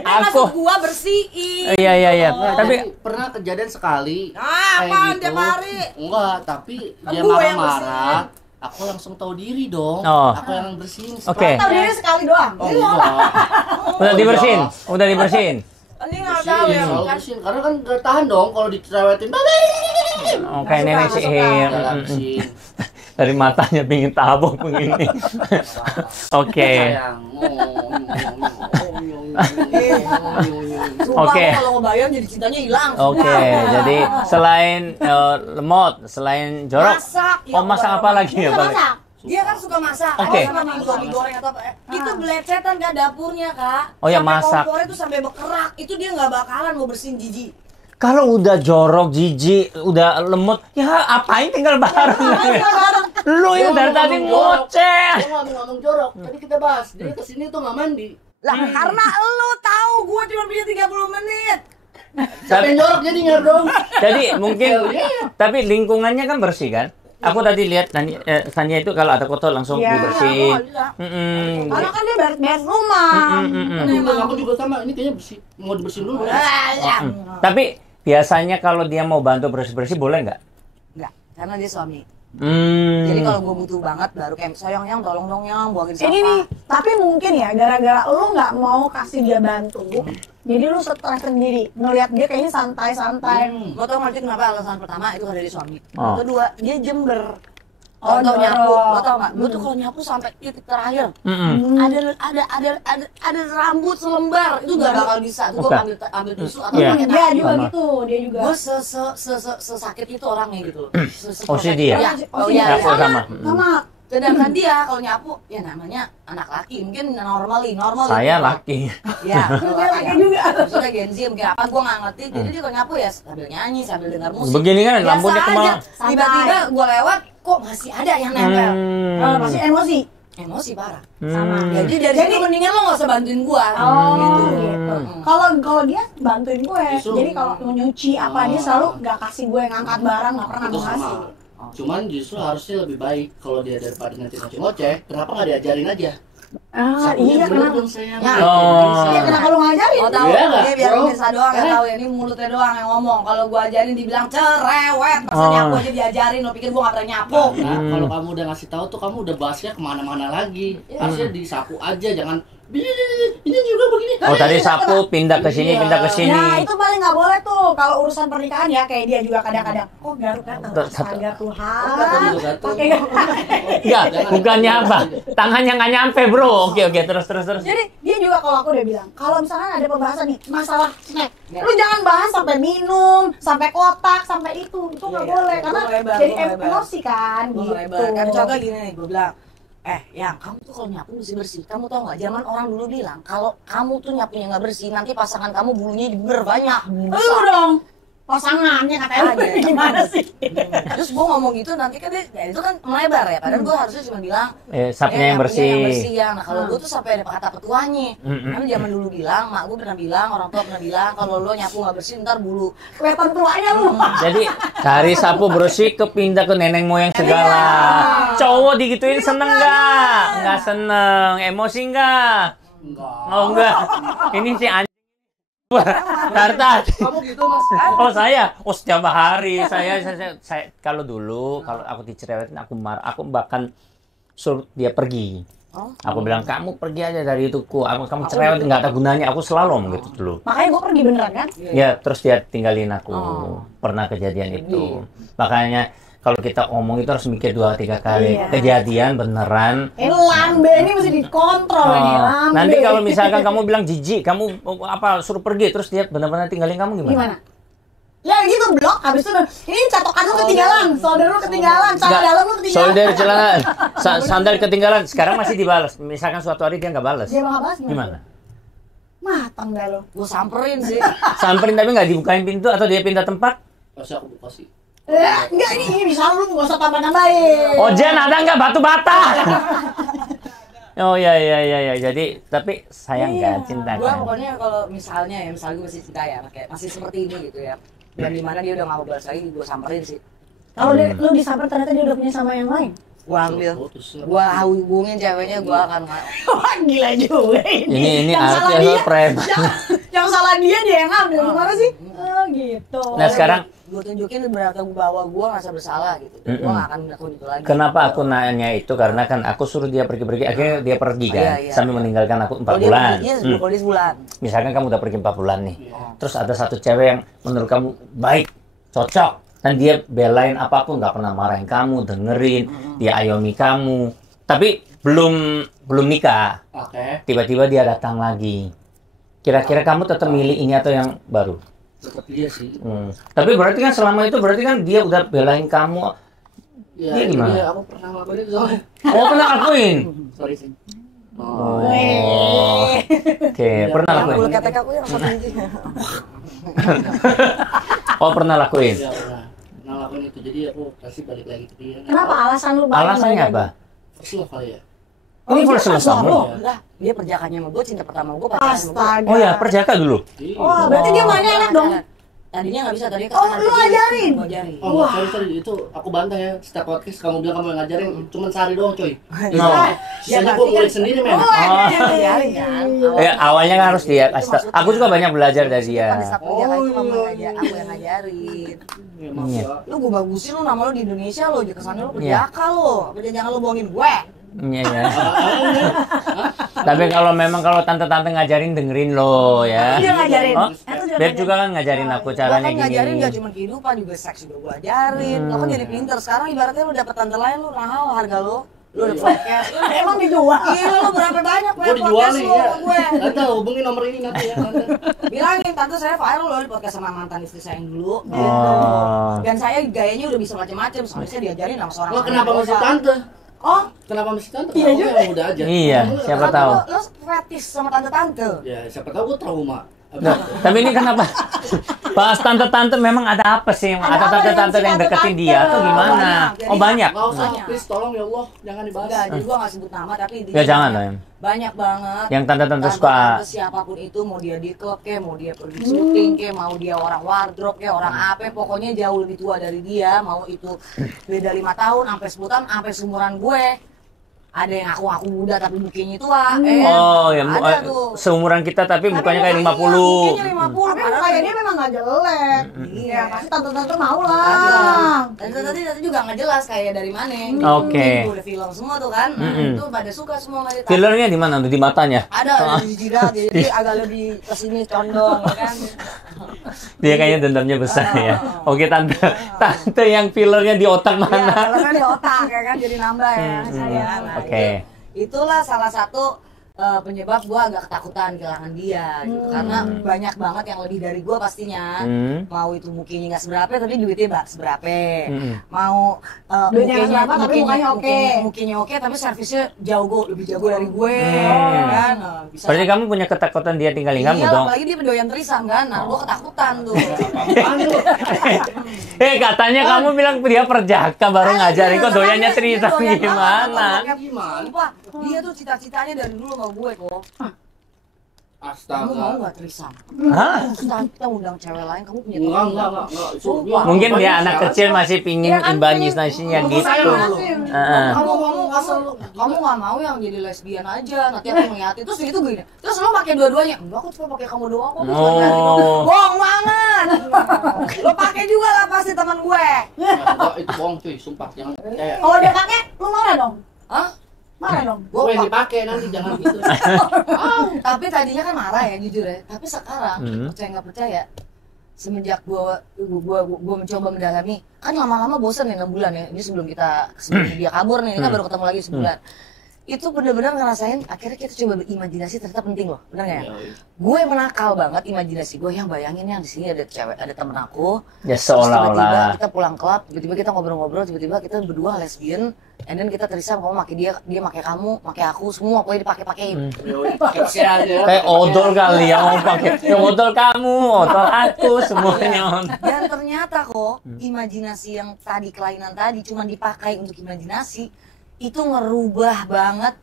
Aku gua bersihin. Iya. Nah, Tapi jadi pernah kejadian sekali. Ah, apaan tiap hari? Enggak, tapi Kan dia gue yang marah-marah. Aku langsung tahu diri dong. Oh. Aku yang bersihin. Oke. Tahu diri sekali doang. Oh, enggak. udah dibersihin. Ini nggak tahu ya. Selalu bersihin karena kan gak tahan dong kalau dicerewetin. Oh, kayak nenek sihir. Enggak bersihin. Dari matanya pingin tabok begini. Oke. Sayang. Sumpah, Oke. gua kalau ngebayang jadi cintanya hilang. Oke, jadi selain lemot, selain jorok, Masak. oh masak apa lagi ya, Bang? Dia kan suka masak. Oke. Ada sama mie goreng atau apa. Itu belecetan kan dapurnya, Kak. Oh ya, Sampai masak. kompornya tuh sampai bekerak. Itu dia nggak bakalan mau bersihin jijik. Kalau udah jorok, jijik, udah lemot, ya apain tinggal bareng? Lu yang dari tadi ngoceh. Gua nggak ngomong jorok. Tadi kita bahas dia kesini tuh nggak mandi. Lah, karena lu tahu gua cuma punya 30 menit. Siapa yang jorok jadinya dong? Jadi mungkin, Iya. tapi lingkungannya kan bersih kan? Aku tadi lihat Tania itu kalau ada kotor langsung Iya. dibersihin. Karena kan dia beres rumah. Memang aku juga sama. Ini kayaknya bersih. Mau dibersihin dulu. Tapi biasanya kalau dia mau bantu bersih-bersih boleh nggak? Enggak, karena dia suami. Jadi kalau gua butuh banget baru kayak sayang yang tolong dong yang buangin sampah. Ini nih, tapi mungkin ya gara-gara lu nggak mau kasih dia bantu, jadi lu stres sendiri ngelihat dia kayaknya santai-santai. Gua tau ngerti kenapa alasan pertama itu ada di suami. Oh. Kedua, dia jember. Oh, Kalau nyapu, jorok. lo tau nggak? Gua tuh kalau nyapu sampai titik terakhir Mm-mm. ada rambut selembar itu nggak bakal bisa. Tuh Oke. gua ambil tisu atau Iya. pakai Dia tangan. juga Sama. gitu, dia juga. Gua sesakit itu orangnya gitu. Oh, si dia? Iya. Oh, Oh si iya. Aku iya. sama. Sama. Sedangkan dia kalau nyapu, ya namanya anak laki, mungkin normal. Saya laki. Ya, Dia laki juga. Maksudnya Gen Z mungkin apa, gue nggak ngerti. Jadi dia kalau nyapu ya sambil nyanyi, sambil dengar musik. Begini kan Biasa lampunya aja. kemana? Tiba-tiba gue lewat, kok masih ada yang nempel. Pasti emosi. Emosi parah. Sama. Jadi dari situ mendingan lo nggak usah bantuin gue. Oh, Gitu. gitu. Kalau dia bantuin gue, Justru- jadi kalau mau nyuci apa dia selalu nggak kasih gue ngangkat barang, nggak pernah Itu gue sama. kasih. Cuman justru harusnya lebih baik kalau dia daripada nanti ngoceh, kenapa nggak diajarin aja? Ah, Sapunya iya bener kenapa? dong sayang. Ya. Oh. Ya kenapa lu ngajarin? Oh tahu, Iya nggak, dia biar bro? pemirsa doang yang tahu ya, ini mulutnya doang yang ngomong. Kalau gue ajarin dibilang cerewet, masa Oh. nyapu aja diajarin, lo pikir gue nggak pernah nyapu? Nah, kalau kamu udah ngasih tahu tuh kamu udah bahasnya kemana-mana lagi. Harusnya disapu aja, jangan ini juga begini. Oh, tadi sapu pindah ke sini, pindah ke sini. Nah itu paling nggak boleh tuh kalau urusan pernikahan ya kayak dia juga kadang-kadang. Oh garuk gatal, astaga Tuhan. Pakai Enggak, bukannya apa? Tangannya nggak nyampe, bro. Oke, terus. Jadi dia juga kalau aku udah bilang, kalau misalkan ada pembahasan nih masalah snack, lu jangan bahas sampai minum, sampai kotak, sampai itu nggak Iya, boleh iya, karena gua lebar, jadi gua lebar. emosi kan, Gue gitu. lebar. Kan contoh gini nih, gue bilang, yang kamu tuh kalau nyapu mesti bersih. Kamu tau nggak? Zaman orang dulu bilang kalau kamu tuh nyapunya nggak bersih, nanti pasangan kamu bulunya banyak. Lu dong pasangannya katanya lu gimana sih? Terus gue ngomong gitu nanti kan dia, ya itu kan melebar ya. Padahal gue harusnya cuma bilang, Sapunya yang bersih. Yang bersih ya. Nah kalau gue tuh sampai ada kata petuanya. Kan zaman dulu bilang, mak gue pernah bilang, orang tua pernah bilang, kalau lo nyapu nggak bersih ntar bulu. Kelihatan tuanya lu. Jadi dari sapu bersih ke pindah ke nenek moyang segala. Cowok digituin seneng nggak? Nggak seneng. Emosi nggak? Enggak. Oh enggak. Ini si anjing. Tartar. Kamu gitu mas? Oh saya, setiap hari saya kalau dulu kalau aku dicerewetin aku marah, aku bahkan suruh dia pergi. Oh. Aku bilang kamu pergi aja dari hidupku, kamu cerewet nggak ada gunanya. Aku selalu ngomong gitu dulu. Makanya gue pergi beneran kan? Ya terus dia tinggalin aku. Pernah kejadian itu. Makanya kalau kita omong itu harus mikir 2-3 kali. Iya. Kejadian beneran. Lambe ini mesti dikontrol ini lambe. Nanti kalau misalkan kamu bilang jijik, kamu suruh pergi, terus dia benar-benar tinggalin kamu gimana? gimana? Ya gitu blok, habis itu ini catokan lu ketinggalan, solder lu ketinggalan, celana Nggak, dalam lu ketinggalan. solder celana, sandal ketinggalan. Sekarang masih dibalas. Misalkan suatu hari dia nggak balas, Dia bakal bahas gimana? Matang dah lo. Gue samperin sih. Samperin tapi nggak dibukain pintu atau dia pindah tempat? Pasti aku buka sih. Enggak, ini bisa lu nggak usah tambah-tambahin. Oh Jen, ada nggak batu bata? Oh iya. Jadi tapi sayang kan, cinta Gue kan. pokoknya kalau misalnya gue masih cinta ya, kayak masih seperti ini gitu ya. Dan dimana dia udah nggak mau balas lagi, gue samperin sih. Kalau lu disamper ternyata dia udah punya sama yang lain. Gue ambil, Putus. gue hubungin ceweknya, gue akan Wah, gila juga ini. Ini Yang salah arti dia. preman. Yang salah dia yang ngambil. Gimana sih? Oh, gitu. Nah sekarang gue tunjukin berarti bahwa gue ngerasa bersalah gitu. Gue gak akan melakukan itu lagi. kenapa aku nanya itu karena kan aku suruh dia pergi-pergi, akhirnya dia pergi kan, Iya. sambil meninggalkan aku 4 Kalau bulan. Dia sebulan. Misalkan kamu udah pergi 4 bulan nih, terus ada satu cewek yang menurut kamu baik, cocok, dan dia belain apapun, nggak pernah marahin kamu, dengerin, dia ayomi kamu, tapi belum nikah, Oke. tiba-tiba dia datang lagi. Kira-kira kamu tetap milih ini atau yang baru? Tetap dia sih. Tapi berarti kan selama itu berarti kan dia udah belain kamu. Ya, Dia gimana? Iya, aku pernah ngelakuin itu soalnya. Oh pernah lakuin? Sorry sih. Oh, oke, pernah Yang lakuin. bulu ketek aku yang satu ini. Oh pernah lakuin. Iya, pernah. Pernah ngelakuin itu. Jadi aku kasih balik lagi ke dia. Kenapa alasan lu balik? Alasannya apa? First love kali ya. Oh ini first love kamu? Oh, enggak. Dia perjakannya sama gue, cinta pertama gue, pacaran sama gue. Astaga. Oh ya, perjaka dulu. Iya. Oh, berarti dia mainnya enak dong. Tadinya nggak bisa, tadinya Oh, lu ngajarin? Gue ajarin. Oh, sorry, itu aku bantah ya. Setiap podcast kamu bilang kamu yang ngajarin, cuman sehari doang, coy. No. Sisanya gua mulai sendiri, men. Ngajarin kan. Ya, awalnya kan harus dia kasih tahu. Aku juga banyak belajar dari dia. Pada saat perjaka itu kamu aku yang ngajarin. Ya, maaf Iya. ya. Lu gue bagusin lu nama lu di Indonesia lo, kesannya lu perjaka lo. Apa jangan lu bohongin gue. Iya ya. Tapi kalau memang kalau tante-tante ngajarin dengerin lo ya. Dia ngajarin. Oh, Itu dia Beb juga kan ngajarin aku caranya Gua kan ngajarin gini. gak cuma kehidupan, juga seks juga gue ajarin. Lo kan jadi pinter. Sekarang ibaratnya lu dapet tante lain, lu mahal harga lo. Lu udah podcast. Emang dijual. Iya, lu berapa banyak Gua dijualin lu ya. sama gue. Tante hubungin nomor ini nanti ya. Tante. Bilangin, tante saya viral loh di podcast sama mantan istri saya yang dulu. Oh. Dan saya gayanya udah bisa macam-macam, soalnya saya diajarin sama seorang. Lo kenapa anak masih dosa. tante? Oh, Kenapa masih tante? Iya Kenapa juga. nggak udah aja? Iya, siapa kenapa tahu. Lo fetis sama tante-tante. Ya, siapa tahu gua trauma. Nah, tapi ini kenapa? Pas tante-tante memang ada apa sih? Ada apa tante-tante dengan yang si deketin tante-tante? dia atau gimana? Banyak. Oh banyak. Nggak usah, Banyak. please tolong ya Allah, jangan dibahas. Enggak, jadi gua nggak sebut nama tapi intinya Ya jangan banyak. lah. Banyak banget. Yang tante-tante suka. Tante-tante siapapun itu, mau dia di klub kayak, mau dia pergi syuting kayak, mau dia orang wardrobe kayak, orang apa, pokoknya jauh lebih tua dari dia, mau itu beda 5 tahun, sampai 10 tahun, sampai seumuran gue. Ada yang aku muda tapi mukanya tua. Oh ya, ada tuh. seumuran kita tapi mukanya kayak 50. Mukanya 50. Tapi mukanya dia memang nggak jelek. Iya. Ya pasti tante-tante mau Ada. lah. Dan tadi juga nggak jelas kayak dari mana. Oke. Udah film semua tuh kan. Nah, itu pada suka semua sama dia. Fillernya di mana? Di matanya? Ada di jidat, jadi agak lebih kesini condong, ya kan. Dia kayaknya dendamnya besar ya. Oke tante, tante yang fillernya di otak Iya, mana? kalau kan di otak ya kan, jadi nambah ya. Saya. Nah, Oke. Itulah salah satu penyebab gua agak ketakutan kehilangan dia gitu. Karena banyak banget yang lebih dari gua pastinya. Mau itu mukanya nggak seberapa tapi duitnya seberapa. Mau Duitnya nggak seberapa, tapi mukanya oke. Mukanya oke tapi servisnya lebih jago dari gue ya kan. Nah, bisa. Berarti kamu punya ketakutan dia tinggalin kamu Iya, dong? apalagi dia doyan trisam kan. Nah, gua ketakutan tuh. Apaan lu? Katanya kamu bilang dia perjaka baru ngajarin kok doyannya trisam Doyan banget, gimana? Gimana? Sumpah, dia tuh cita-citanya dari dulu sama gue kok. Lu mau Astaga. nggak trisam? Hah? Kita undang cewek lain, kamu punya Enggak, teman enggak. Itu Sumpah. Mungkin dia banyak anak ya. kecil masih pingin Iya kan, imbanis pengen- nasinya Kamu gitu. sayang sama lu. Heeh. Kamu nggak mau yang jadi lesbian aja, nanti aku ngeliatin terus gitu gini. Terus lo pakai dua-duanya? Enggak, aku cuma pakai kamu doang kok. Oh. Bohong banget. Lo pakai juga lah pasti teman gue. Enggak, itu bohong cuy, sumpah. Jangan percaya. Kalau dia pakai, lu marah dong. Hah? Marah dong. Gue yang dipakai nanti jangan gitu. Tapi tadinya kan marah ya jujur ya. Tapi sekarang percaya nggak percaya, semenjak gua mencoba mendalami, kan lama-lama bosan ya 6 bulan ya. Ini sebelum dia kabur nih, ini kan baru ketemu lagi sebulan. itu bener-bener ngerasain akhirnya kita coba berimajinasi ternyata penting loh, bener nggak ya? Iya. Gue menakal banget imajinasi gue yang bayangin yang di sini ada cewek, ada temen aku. Ya Terus tiba-tiba seolah-olah. kita pulang klub, tiba-tiba kita ngobrol-ngobrol, tiba-tiba kita berdua lesbian, and then kita terisam, kamu pakai dia pakai kamu, pakai aku, semua pokoknya dipakai-pakein. Seksi aja. Kayak odol kali ya mau pakai. Yang odol kamu, odol aku, semuanya. Dan ternyata kok imajinasi yang tadi kelainan tadi cuma dipakai untuk imajinasi itu ngerubah banget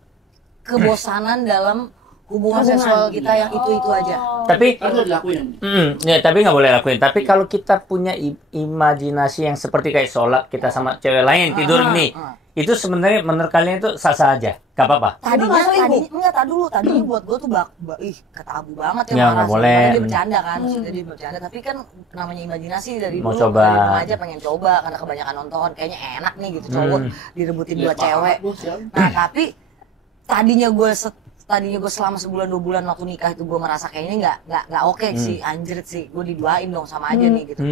kebosanan dalam hubungan seksual kita yang itu aja. Tapi Kan udah dilakuin. ya tapi nggak boleh lakuin. Tapi kalau kita punya imajinasi yang seperti kayak sholat kita sama cewek lain tidur ini, itu sebenarnya menurut kalian itu sah-sah aja, nggak apa-apa. Tadinya buat gue tuh kata Abu banget Ya, nggak boleh. Dia bercanda kan, maksudnya dia bercanda. Tapi kan namanya imajinasi dari Mau dulu, coba. dari dulu aja pengen coba karena kebanyakan nonton, kayaknya enak nih gitu cowok direbutin dua cewek. Nah tapi tadinya gue selama sebulan 2 bulan waktu nikah itu gue merasa kayaknya nggak oke sih, anjrit sih, gue diduain dong sama aja nih gitu.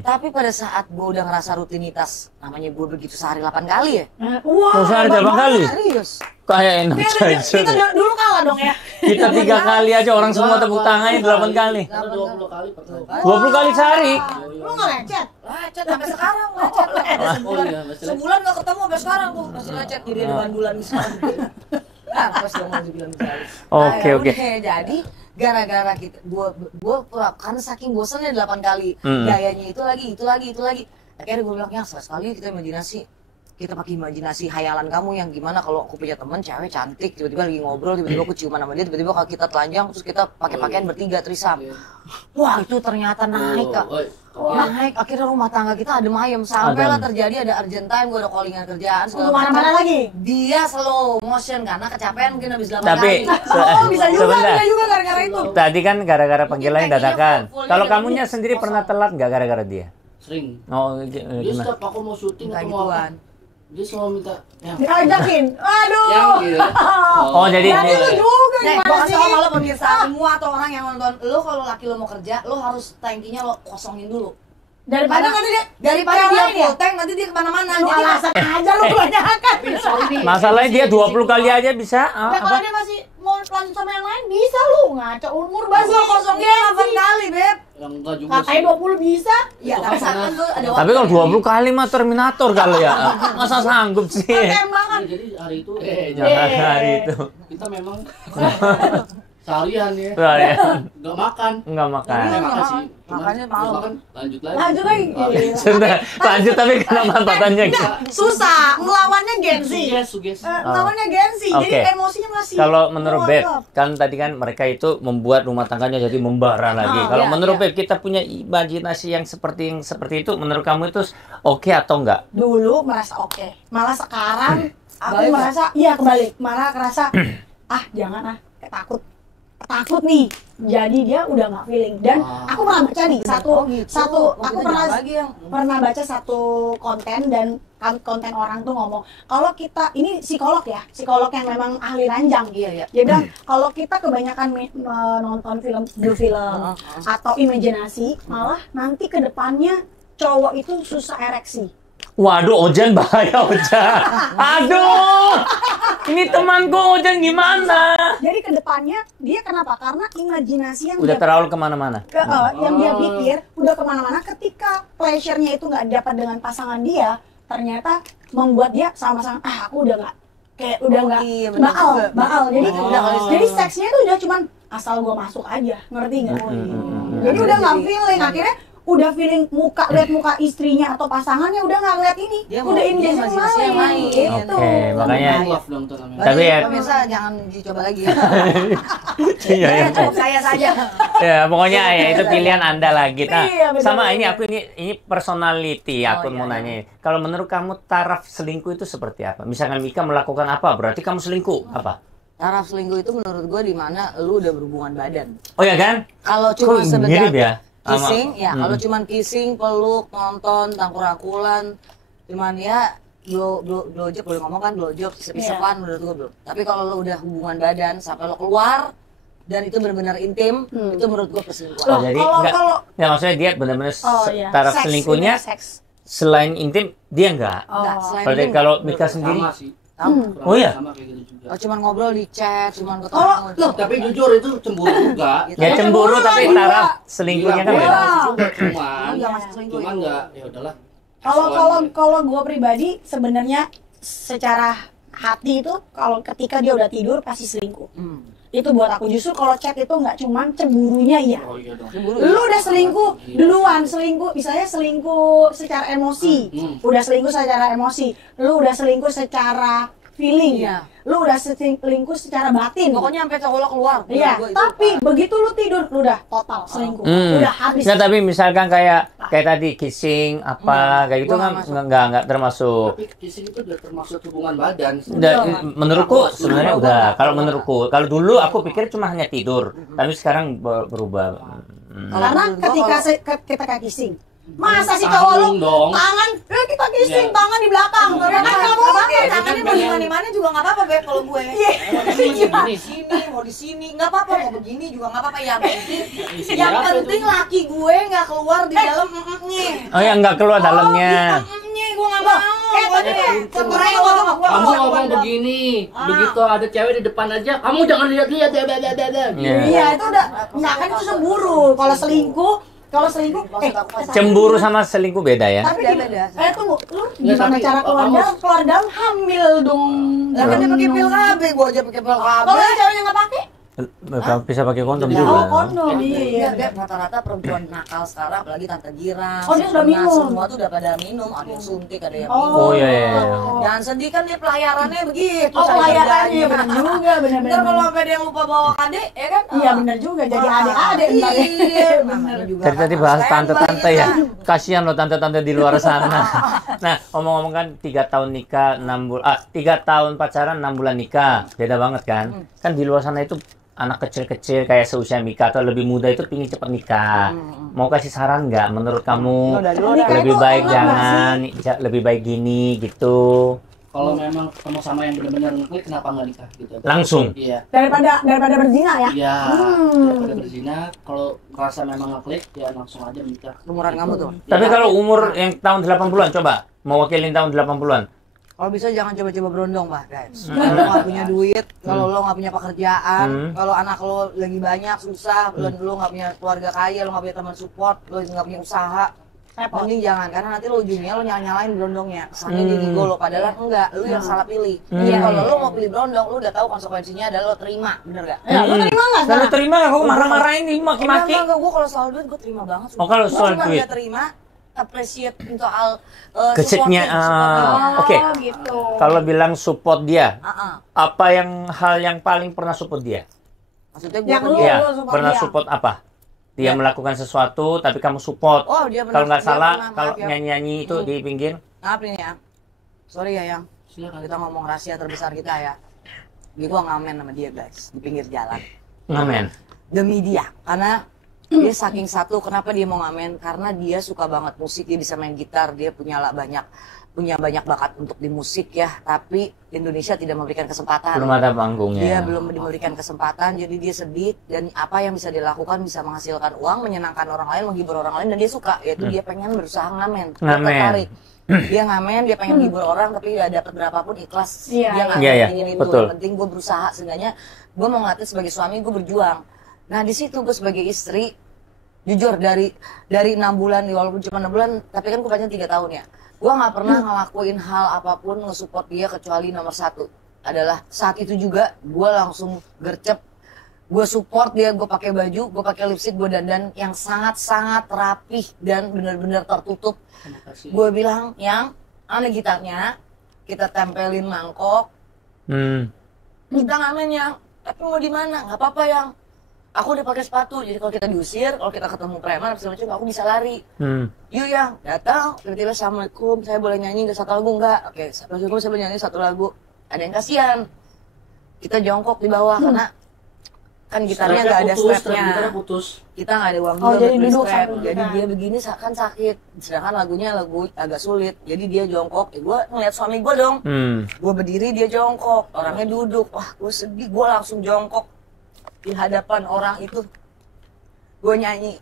Tapi pada saat gue udah ngerasa rutinitas, namanya gue begitu sehari 8 kali ya. Mau sehari berapa kali? Serius. Kayak enak Kita saja. dulu kalah dong ya. Kita 3 kali aja orang semua tepuk tangannya 8 kali. 20 kali pernah. 20 kali sehari. Lu nggak lecet? Lecet sampai sekarang, lecet. Oh iya, masih Sebulan gak ketemu sampai sekarang tuh, masih lecet jadi ada bandulan misalnya. Nah, pas dong mau dibilang sekali. Oke, oke. Jadi gara-gara kita, gua karena saking bosannya 8 kali, gayanya itu lagi. Akhirnya gue bilang, ya sekali kita imajinasi. Kita pakai imajinasi hayalan kamu yang gimana kalau aku punya teman cewek cantik, tiba-tiba lagi ngobrol, tiba-tiba aku ciuman sama dia, tiba-tiba kalau kita telanjang, terus kita pakai pakaian bertiga trisam. Wah itu ternyata naik kak. Naik, akhirnya rumah tangga kita adem ayem. Sampailah terjadi ada urgent time, gue ada callingan kerjaan segala Untuk mana-mana macam. lagi? Dia slow motion karena kecapean mungkin habis 8 Tapi kali. Oh bisa juga, sebentar. bisa juga gara-gara itu. Tadi kan gara-gara panggilannya Mungkin dadakan. full Kalau dia kamunya sendiri pernah telat nggak gara-gara dia? sering. Oh, Dia gimana? setiap aku mau syuting Kayak atau mau apa, gituan. dia selalu minta yang Diajakin. Aduh. gitu. Oh, jadi Berarti lu juga Nih, gimana gua kasih sih? tau sama lo pemirsa semua atau orang yang nonton, lo kalau laki lo mau kerja, lo harus tankinya lo kosongin dulu. Daripada nanti dia Daripada yang dia lain ya? full tank, nanti dia kemana-mana. Lu Jadi alasan aja lu kebanyakan. sorry nih. Masalahnya dia 20 kali aja bisa. Nah, kalau dia masih mau lanjut sama yang lain bisa lu ngaco umur Pas basi lo kosongin 8 kali, Beb. Yang enggak juga Katanya 20 bisa. Ya, tapi misalkan tuh ada Tapi kalau 20 kali mah Terminator kali ya. Masa sanggup sih? Tembakan. Jadi hari itu Jangan hari itu. kita memang seharian ya. Wah, ya. Enggak makan. Enggak makan. Iya. Makan makan. sih. Cuman Makanya malam. makan lanjut lagi. Lanjut lagi. Sudah, lanjut tapi kenapa batannya gitu? Susah, ngelawannya gengsi. Suges. Ngelawannya gengsi. Jadi Oke. emosinya masih. Kalau menurut kuat, Beb, Beb. kan tadi kan mereka itu membuat rumah tangganya jadi membara lagi. Kalau iya, menurut iya. Beb, kita punya imajinasi yang seperti itu, menurut kamu itu oke atau enggak? Dulu merasa oke. Malah sekarang aku Balik, merasa iya kebalik. Malah kerasa jangan kayak takut nih. Jadi dia udah nggak feeling. Dan aku pernah baca nih aku pernah baca satu konten dan konten orang tuh ngomong kalau kita ini psikolog yang memang ahli ranjang. Iya. Dia bilang kalau kita kebanyakan nonton film atau imajinasi, malah nanti ke depannya cowok itu susah ereksi. Waduh, Ojan bahaya, Ojan. Aduh, ini temanku Ojan gimana? Jadi ke depannya dia kenapa? Karena imajinasi yang Udah dia terlalu kemana-mana. yang dia pikir udah kemana-mana. Ketika pleasure-nya itu nggak dapat dengan pasangan dia, ternyata membuat dia sama-sama aku udah nggak kayak udah nggak iya, bener juga. bakal. Jadi Oh. jadi seksnya itu udah cuman asal gua masuk aja, ngerti nggak? Jadi udah nggak feeling. Akhirnya udah feeling lihat muka istrinya atau pasangannya udah nggak ngeliat ini, Dia udah mau- ini dia yang imajinasi yang main. gitu. Oke, makanya Love dong tuh namanya. Tapi ya- pemirsa jangan dicoba lagi. iya, iya. Cukup saya saja. Ya, pokoknya ya itu pilihan Anda lah kita. Iya, betul, Sama betul. ini aku ini personality aku mau nanya. Kalau menurut kamu taraf selingkuh itu seperti apa? Misalkan Mika melakukan apa, berarti kamu selingkuh apa? Taraf selingkuh itu menurut gue di mana lu udah berhubungan badan. Oh ya kan? Kalau Kok cuma sekedar mirip ya? kissing, ya kalau cuman kissing, peluk, nonton, tangkurakulan, cuman ya blowjob boleh ngomong kan blowjob, isep-isepan menurut gue belum. Tapi kalau lo udah hubungan badan sampai lo keluar dan itu benar-benar intim, itu menurut gue perselingkuhan. Oh, jadi kalau- ya maksudnya dia benar-benar iya. taraf Seks, selingkuhnya seks. selain intim dia enggak. Enggak, selain Kalau itu kalau Mika sendiri Sama sih. Tahu? Oh iya? Sama kayak gitu juga. Oh, cuman ngobrol di chat, cuman Oh, ketemu. loh, Tapi jujur itu cemburu juga. Ya cemburu tapi taraf selingkuhnya kan Iya, beda. juga, cuman Enggak masuk selingkuh. cuman enggak ya udahlah. Kalau gue pribadi sebenarnya secara hati itu kalau ketika dia udah tidur pasti selingkuh. Itu buat aku. Justru kalau chat itu nggak cuman cemburunya iya. Oh iya dong. Lu udah selingkuh duluan, selingkuh misalnya selingkuh secara emosi, udah selingkuh secara emosi, lu udah selingkuh secara feeling, Iya. lu udah selingkuh secara batin. Pokoknya sampai cowok lo keluar. Iya, Gua itu. tapi begitu lu tidur, lu udah total selingkuh, udah habis. Nah, tapi misalkan kayak tadi kissing apa kayak gitu Gua kan nggak nggak termasuk. Tapi kissing itu udah termasuk hubungan badan. Menurutku sebenarnya udah. Kalau menurutku, kalau dulu aku pikir cuma hanya tidur, tapi sekarang berubah. Karena menurut gua ketika kita kissing, masa sih cowok lu Tanggung dong. tangan, kita kissing, Iya. tangan di belakang, ya kan nggak mungkin. Tangannya mau di mana-mana juga nggak apa-apa, Beb, kalau gue. Iya. Mau di sini, mau di sini, nggak apa-apa, mau begini juga nggak apa-apa. Yang penting laki gue nggak keluar di dalam nya. Oh ya nggak keluar dalamnya. Nya gue nggak mau. Kamu ngomong begini, begitu ada cewek di depan aja, kamu jangan lihat-lihat ya. Iya. Iya, itu udah, nggak kan itu cemburu. Kalau selingkuh, Cemburu sama selingkuh beda ya. tapi Beda. tunggu, lu gimana cara keluar dalam hamil dong? Lah kan dia pakai pil KB, gue aja pakai pil KB. Kalau yang ceweknya nggak pakai? Bisa pakai kondom Oh, juga. kondom, iya. Iya, Beb, rata-rata perempuan nakal sekarang, apalagi Tante Girang. Oh, dia sudah minum. Semua tuh udah pada minum, ada yang suntik, ada yang minum. Oh iya iya. Jangan sedih kan dia pelayarannya begitu. Oh, cara pelayarannya kerjanya. benar juga, Ntar benar-benar. kalau sampai dia lupa bawa kade, ya kan? Iya benar juga, jadi adik-adik ntar ya. Iya, namanya juga Tadi kan bahas standby tante-tante ya. kan. Kasihan loh tante-tante di luar sana. Nah, ngomong-ngomong kan 3 tahun nikah, 3 tahun pacaran, 6 bulan nikah. Beda banget kan? Kan di luar sana itu anak kecil-kecil kayak seusia Mika atau lebih muda itu pingin cepat nikah. Mau kasih saran nggak? Menurut kamu Nikah lebih itu baik enak jangan, lebih baik gini gitu. Kalau memang ketemu sama yang benar-benar ngeklik, kenapa nggak nikah gitu? Langsung. Iya. Daripada berzina ya. Iya. Daripada berzina, kalau merasa memang ngeklik, ya langsung aja nikah. Umuran kamu tuh. Tapi kalau umur yang tahun 80-an coba mewakilin tahun 80-an. Kalau bisa jangan coba-coba berondong, Pak, guys. Kalau lo nggak punya duit, kalau lo nggak punya pekerjaan, kalau anak lo lagi banyak susah, lo nggak punya keluarga kaya, lo nggak punya teman support, lo nggak punya usaha, mending jangan, karena nanti lo ujungnya lo nyalain berondongnya. Kesannya dia ngigo lo, padahal enggak, lo yang salah pilih. Jadi kalau lo mau pilih berondong, lo udah tahu konsekuensinya adalah lo terima, bener gak? Ya, lu terima nggak? Kalau terima aku marah-marahin nih maki-maki. Enggak, gue kalau soal duit gue terima banget. Oh, kalau soal Gua cuma duit. nggak terima, appreciate soal Kesetnya, oke. Gitu. Kalau bilang support dia, Heeh. apa hal yang paling pernah support dia? Maksudnya gue Yang kan lu- dia. Iya, support pernah dia. support apa? Dia melakukan sesuatu tapi kamu support. Oh, dia pernah. Kalau nggak dia salah, pernah, kalau maaf ya. nyanyi-nyanyi itu di pinggir. Maaf nih ya. Sorry ya, Yang. Silakan. Kita ngomong rahasia terbesar kita ya. Gue ngamen sama dia, guys, di pinggir jalan. Ngamen. Demi dia, karena dia saking satu, kenapa dia mau ngamen? Karena dia suka banget musik, dia bisa main gitar, dia punya banyak bakat untuk di musik ya, tapi Indonesia tidak memberikan kesempatan. Belum ada panggungnya. Dia belum diberikan kesempatan, jadi dia sedih, dan apa yang bisa dilakukan bisa menghasilkan uang, menyenangkan orang lain, menghibur orang lain, dan dia suka, yaitu dia pengen berusaha ngamen. Dia Ngamen. tertarik. Dia ngamen, dia pengen hibur orang, tapi gak dapat berapapun ikhlas. Iya, Dia nggak iya, iya, ingin itu. betul. Yang penting gue berusaha, seenggaknya gue mau ngeliatin sebagai suami, gue berjuang. Nah di situ gue sebagai istri, jujur dari 6 bulan, walaupun cuma 6 bulan, tapi kan gue pacaran 3 tahun ya. Gue nggak pernah ngelakuin hal apapun nge-support dia kecuali nomor 1 adalah saat itu juga gue langsung gercep, gue support dia, gue pakai baju, gue pakai lipstick, gue dandan yang sangat-sangat rapih dan benar-benar tertutup. Terima kasih. Gue bilang, Yang, mana gitarnya, kita tempelin mangkok, kita ngamen Yang, tapi mau di mana? Nggak apa-apa Yang. Aku udah pakai sepatu, jadi kalau kita diusir, kalau kita ketemu preman, segala macam, aku bisa lari. Yuk Yang, datang, tiba-tiba Assalamualaikum, saya boleh nyanyi nggak 1 lagu nggak? Oke, Assalamualaikum, saya boleh nyanyi 1 lagu. Ada yang kasihan, kita jongkok di bawah karena kan gitarnya nggak ada strapnya. Gitarnya putus. Kita nggak ada uang Oh, juga jadi buat beli duduk strap. sambil Jadi gitar. dia begini kan sakit, sedangkan lagunya lagu agak sulit. Jadi dia jongkok, gue ngeliat suami gue dong. Gue berdiri, dia jongkok, orangnya duduk. Wah, gue sedih, gue langsung jongkok di hadapan orang itu. Gue nyanyi,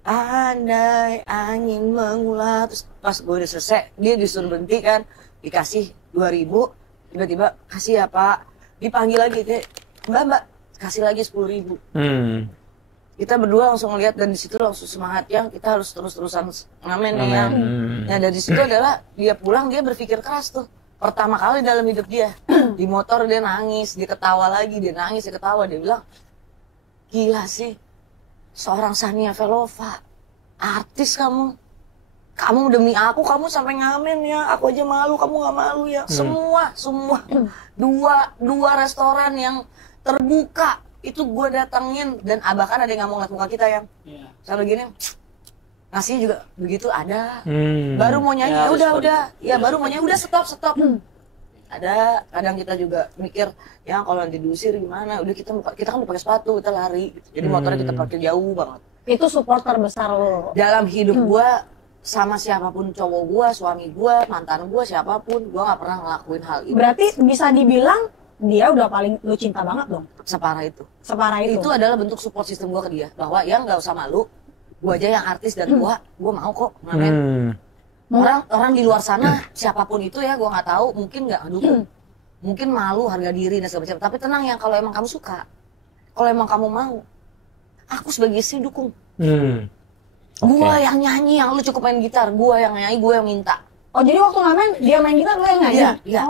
andai angin mengulat. Terus pas gue udah selesai, dia disuruh berhenti kan, dikasih 2.000. tiba-tiba kasih ya Pak, dipanggil lagi kayak Mbak kasih lagi 10.000. Kita berdua langsung ngeliat dan di situ langsung semangat yang kita harus terus-terusan ngamen nih yang. Nah dari situ adalah dia pulang dia berpikir keras tuh. Pertama kali dalam hidup dia di motor dia nangis, dia ketawa lagi, dia nangis, dia ketawa, dia bilang gila sih seorang Shania Velova, artis kamu demi aku kamu sampai ngamen ya, aku aja malu, kamu nggak malu ya. Semua dua restoran yang terbuka itu gue datengin dan bahkan ada yang nggak mau ngeliat muka kita yang selalu gini ngasihnya juga begitu ada baru mau nyanyi baru mau nyanyi udah stop ada kadang kita juga mikir ya kalau nanti diusir gimana, udah kita kan udah pakai sepatu kita lari gitu. Jadi motornya kita parkir jauh banget. Itu support terbesar lo dalam hidup gue sama siapapun, cowok gue, suami gue, mantan gue, siapapun gue nggak pernah ngelakuin hal itu. Berarti bisa dibilang dia udah paling lu cinta banget dong. Separah itu. Itu adalah bentuk support sistem gue ke dia bahwa ya nggak usah malu, gue aja yang artis dan gue mau kok ngamen. Orang di luar sana siapapun itu ya gue nggak tahu, mungkin nggak dukung, mungkin malu, harga diri dan segala macam. Tapi tenang ya, kalau emang kamu suka, kalau emang kamu mau, aku sebagai istri dukung. Gue yang nyanyi, yang lu cukup main gitar, gue yang nyanyi, gue yang minta. Oh jadi waktu ngamen dia main gitar lu yang nyanyi? Iya.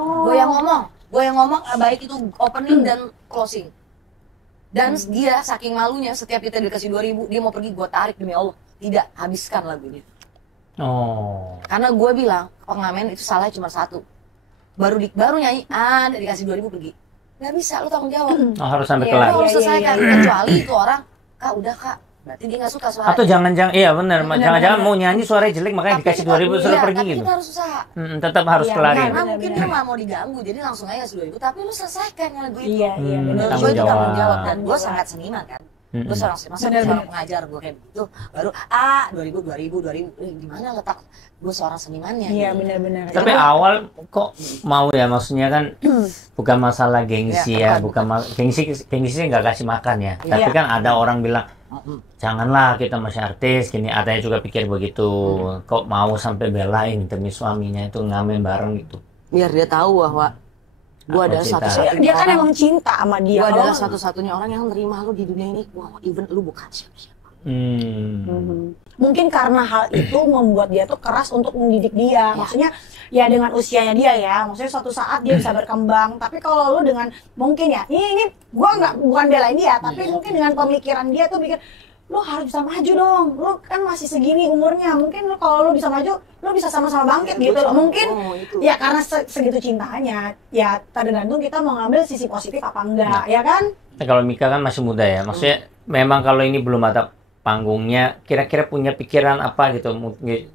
Gue yang ngomong baik itu opening dan closing. Dan dia saking malunya setiap kita dikasih 2.000 dia mau pergi, gue tarik demi Allah, tidak habiskan lagunya. Karena gue bilang pengamen itu salahnya cuma satu, baru nyanyi dikasih 2.000 pergi, nggak bisa, lu tanggung jawab. Harus sampai kelar. Lu harus selesaikan. Kecuali itu orang kak udah kak berarti dia nggak suka suara. Atau jangan-jangan iya benar, jangan-jangan mau nyanyi suaranya jelek makanya dikasih 2.000 suruh pergi gitu. Kita harus usaha. Tetap harus kelarin. Karena mungkin dia nggak mau diganggu, jadi langsung aja 2.000. Tapi lu selesaikan yang lagu itu. Iya, benar. Gue itu tanggung jawab dan gue sangat seniman kan. Gue seorang seniman, pengajar gue kayak begitu. Baru 2.000. Gimana letak gue seorang senimannya? Iya benar-benar. Tapi awal kok mau ya, maksudnya kan bukan masalah gengsi ya, bukan gengsi nggak kasih makan ya. Tapi kan ada orang bilang janganlah kita masih artis gini, adanya juga pikir begitu. Kok mau sampai belain demi suaminya itu ngamen bareng gitu. Biar dia tahu bahwa gue adalah satu-satunya dia kan emang cinta sama dia. Gue adalah satu-satunya orang yang nerima lu di dunia ini. Wow, even lu bukan siapa-siapa. Mungkin karena hal itu membuat dia tuh keras untuk mendidik dia. Maksudnya ya dengan usianya dia ya, maksudnya suatu saat dia bisa berkembang. Tapi kalau lu dengan mungkin ya ini gua bukan belain dia, tapi mungkin dengan pemikiran dia tuh pikir lu harus bisa maju dong, lu kan masih segini umurnya, mungkin lu kalau lu bisa maju, lu bisa sama-sama bangkit gitu loh. Mungkin ya karena segitu cintanya, ya tergantung kita mau ngambil sisi positif apa enggak, ya kan? Kalau Mika kan masih muda ya, maksudnya memang kalau ini belum ada panggungnya, kira-kira punya pikiran apa gitu,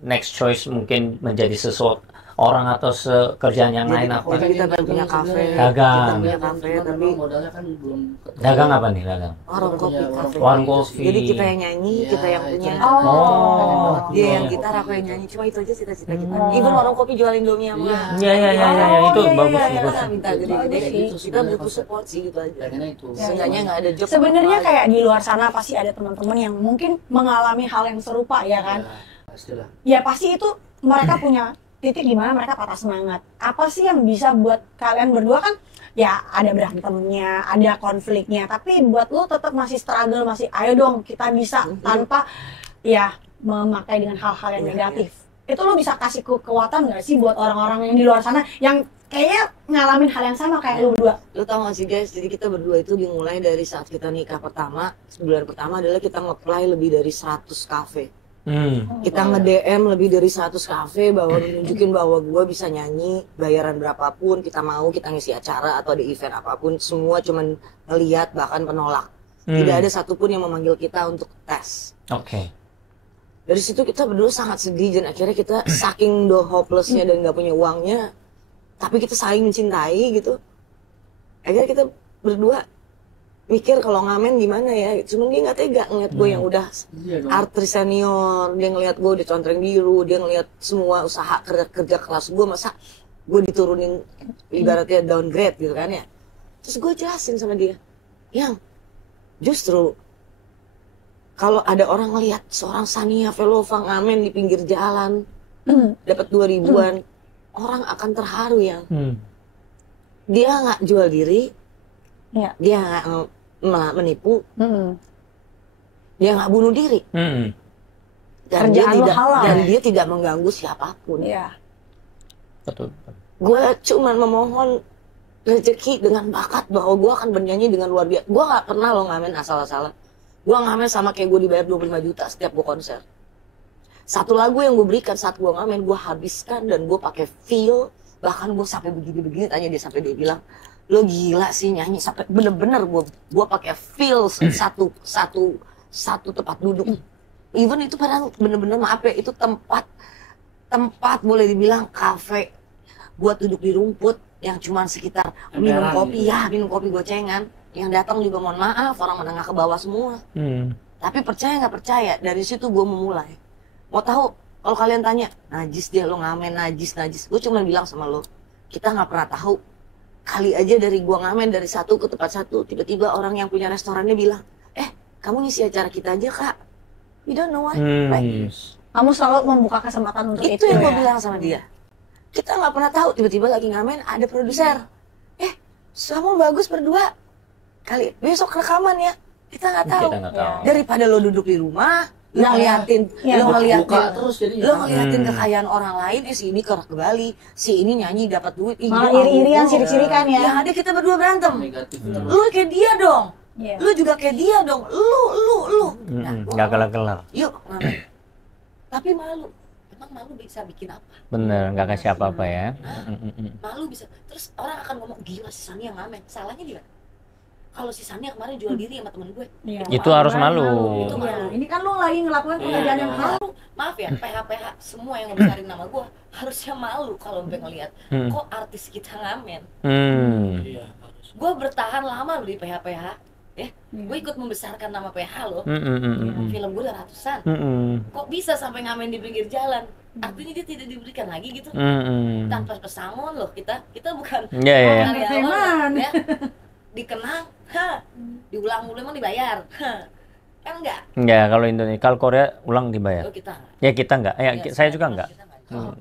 next choice mungkin menjadi sesuatu orang atau kerjaan yang lain apa? Kita punya kafe, dagang. Tapi modalnya kan belum. Dagang apa nih dagang? Warung kopi, kafe. Warung kopi. Jadi kita yang nyanyi, kita yang punya. Dia yang gitar, aku yang nyanyi. Cuma itu aja cita-cita kita. Even warung kopi jual Indomie sama. Iya itu bagus. Kita minta gede-gede sih. Kita butuh support sih gitu aja. Seenggaknya nggak ada job. Sebenarnya kayak di luar sana pasti ada teman-teman yang mungkin mengalami hal yang serupa ya kan? Ya pasti itu mereka punya titik di mana mereka patah semangat. Apa sih yang bisa buat kalian berdua kan? Ya ada berantemnya, ada konfliknya, tapi buat lo tetap masih struggle, masih ayo dong kita bisa tanpa ya memakai dengan hal-hal yang negatif. Itu lo bisa kasih kekuatan nggak sih buat orang-orang yang di luar sana yang kayaknya ngalamin hal yang sama kayak lo berdua? Lo tau gak sih guys, jadi kita berdua itu dimulai dari saat kita nikah pertama, sebulan pertama adalah kita nge-apply lebih dari 100 kafe. Kita nge-DM lebih dari 100 kafe bahwa nunjukin bahwa gue bisa nyanyi, bayaran berapapun kita mau, kita ngisi acara atau ada event apapun, semua cuman ngeliat bahkan penolak. Tidak ada satupun yang memanggil kita untuk tes. Dari situ kita berdua sangat sedih dan akhirnya kita saking hopelessnya dan gak punya uangnya, tapi kita saling mencintai gitu. Akhirnya kita berdua mikir kalau ngamen gimana ya, cuman dia nggak tega ngeliat gue yang udah artis senior, dia ngeliat gue udah contreng biru, dia ngeliat semua usaha kerja kelas gue, masa gue diturunin ibaratnya downgrade gitu kan ya. Terus gue jelasin sama dia, yang justru kalau ada orang ngeliat seorang Shania Velova ngamen di pinggir jalan dapat 2.000-an, orang akan terharu yang dia nggak jual diri, Iya. dia nggak menipu, dia nggak bunuh diri, dan dia Kerjaan lo tidak halal. dan dia tidak mengganggu siapapun. Iya. Betul. Gue cuma memohon rezeki dengan bakat bahwa gue akan bernyanyi dengan luar biasa. Gue nggak pernah lo ngamen asal-asalan. Gue ngamen sama kayak gue dibayar 25 juta setiap gue konser. Satu lagu yang gue berikan saat gue ngamen, gue habiskan dan gue pakai feel. Bahkan gue sampai begini-begini, tanya dia sampai dia bilang, lo gila sih nyanyi sampai bener-bener gue pakai feel satu tempat duduk. Even itu padahal bener-bener maaf ya, itu tempat boleh dibilang kafe buat duduk di rumput yang cuma sekitar minum kopi ya, minum kopi gocengan. Yang datang juga mohon maaf orang menengah ke bawah semua. Tapi percaya nggak percaya, dari situ gue memulai. Mau tahu? Kalau kalian tanya, najis dia lo ngamen, najis. Gue cuma bilang sama lo, kita nggak pernah tahu. Kali aja dari gua ngamen dari satu ke tempat satu, tiba-tiba orang yang punya restorannya bilang, kamu ngisi acara kita aja kak. You don't know why, right? Kamu selalu membuka kesempatan untuk itu Itu yang gue ya? bilang sama dia. Kita nggak pernah tahu, tiba-tiba lagi ngamen ada produser. Kamu bagus berdua. Kali besok rekaman ya. Kita nggak tahu. Kita nggak tahu. Daripada lo duduk di rumah, lo ngeliatin, buka terus jadinya. lo ngeliatin kekayaan orang lain, si ini ke Bali, si ini nyanyi dapat duit, Malah iri-irian, sirik-sirikan ya. Yang ada kita berdua berantem. Negatif. Lu kayak dia dong. Iya. Lu juga kayak dia dong. Lu. Nah, Nggak kelar-kelar. yuk, ngamen. Tapi malu. Emang malu bisa bikin apa? Bener, nggak kasih apa-apa ya. Malu bisa. Terus orang akan ngomong, gila si Sania ngamen. Salahnya di mana? Kalau si Sania kemarin jual diri sama temen gue. Iya. Itu harus malu. Itu Iya. malu. Ini kan lu lagi ngelakuin pekerjaan yang halal. Malu. Maaf ya, PH semua yang ngebesarin nama gue harusnya malu kalau sampai ngeliat kok artis kita ngamen. Iya, harus. Gue bertahan lama loh di PH ya. Gue ikut membesarkan nama PH loh. Film gue udah ratusan. Kok bisa sampai ngamen di pinggir jalan? Artinya dia tidak diberikan lagi gitu. Tanpa pesangon loh kita bukan Iya. karyawan ya. Dikenang, diulang-ulang emang dibayar. Kan enggak? Enggak, kalau Indonesia, kalau Korea ulang dibayar. Oh, kita enggak. Ya kita enggak, saya juga enggak. Kita enggak.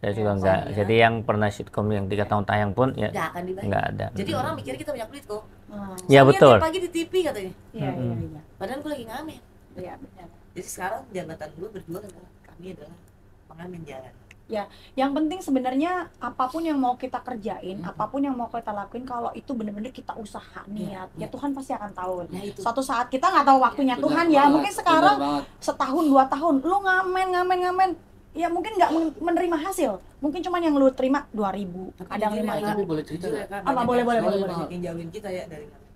Saya juga enggak. Jadi yang pernah sitkom yang 3 tahun tayang pun ya Enggak akan dibayar. enggak ada. Jadi orang mikir kita banyak duit kok. Ya Soalnya betul. tiap pagi di TV katanya. Iya. Padahal gue lagi ngamen. Iya, benar. Jadi sekarang jabatan gue berdua adalah kami adalah pengamen jalan. Ya, yang penting sebenarnya apapun yang mau kita kerjain, apapun yang mau kita lakuin, kalau itu bener-bener kita usaha niat, ya Tuhan pasti akan tahu. Nah, itu. Suatu saat kita nggak tahu waktunya Benar Tuhan ya, banget, mungkin sekarang benar banget. setahun 2 tahun, lu ngamen, ya mungkin nggak menerima hasil, mungkin cuma yang lu terima 2.000, kadang jujur ya, 5.000. Tapi boleh cerita nggak? Apa boleh. Yang jauhin kita ya dari ngamen.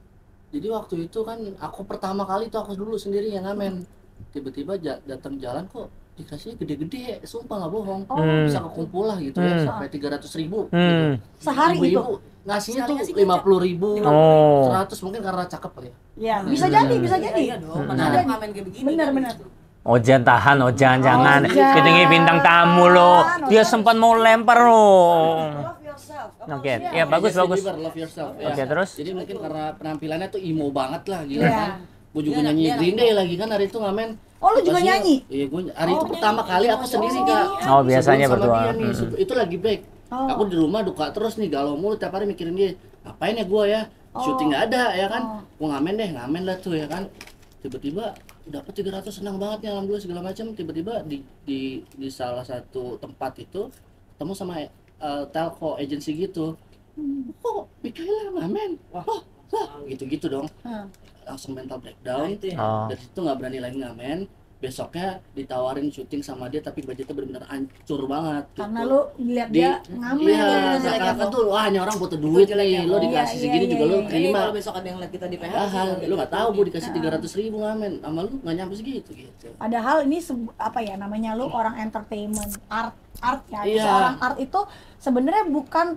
Jadi waktu itu kan aku pertama kali tuh aku dulu sendiri yang ngamen. Tiba-tiba datang jalan kok dikasihnya gede-gede, sumpah nggak bohong. Bisa kekumpul lah gitu ya, sampai 300.000 gitu. Sehari itu. Ibu-ibu ngasihnya tuh Ngasih 50.000, Oh. 100 mungkin karena cakep kali ya. Ya, bisa jadi. Iya dong, mana ada ngamen kayak begini. Benar. Ojan tahan, Ojan jangan. Ojan. Kita bintang tamu loh. Dia sempat mau lempar loh. Love yourself. Oke, ya bagus. Justin Bieber, Love Yourself. Oke, terus? Jadi mungkin karena penampilannya tuh emo banget lah gila Iya. kan. Gue juga Dia nyanyi anak- Green Day lagi kan hari itu ngamen. Oh, lu juga Pastinya- nyanyi? Iya, gue hari itu pertama kali aku sendiri Kak. Oh, biasanya Sebelum sama berdua. dia nih, itu lagi break. Oh. Aku di rumah duka terus nih, galau mulu tiap hari mikirin dia. Ngapain ya gue ya? Syuting nggak ada ya kan? Gue ngamen lah tuh ya kan. Tiba-tiba dapat 300, senang banget nih alhamdulillah segala macam. Tiba-tiba di salah satu tempat itu ketemu sama telco agency gitu. Kok Mikaela ngamen? Wah, gitu-gitu dong. Langsung mental breakdown. Nah, itu ya. Oh. Dari situ nggak berani lagi ngamen. Besoknya ditawarin syuting sama dia tapi budgetnya benar-benar hancur banget. Karena gitu. lu ngeliat dia ngamen. Iya, jelek seakan-akan ya, tuh wah ini orang butuh duit jeleknya, nih, lo Bo. dikasih Iya, segini iya, juga lo iya. Ini terima. kalau besok ada yang lihat kita di PH. Padahal lu nggak tahu gue dikasih 300.000 ngamen, sama lu nggak nyampe segitu gitu. Padahal ini apa ya namanya, lu orang entertainment, art ya. Iya. Seorang art itu sebenarnya bukan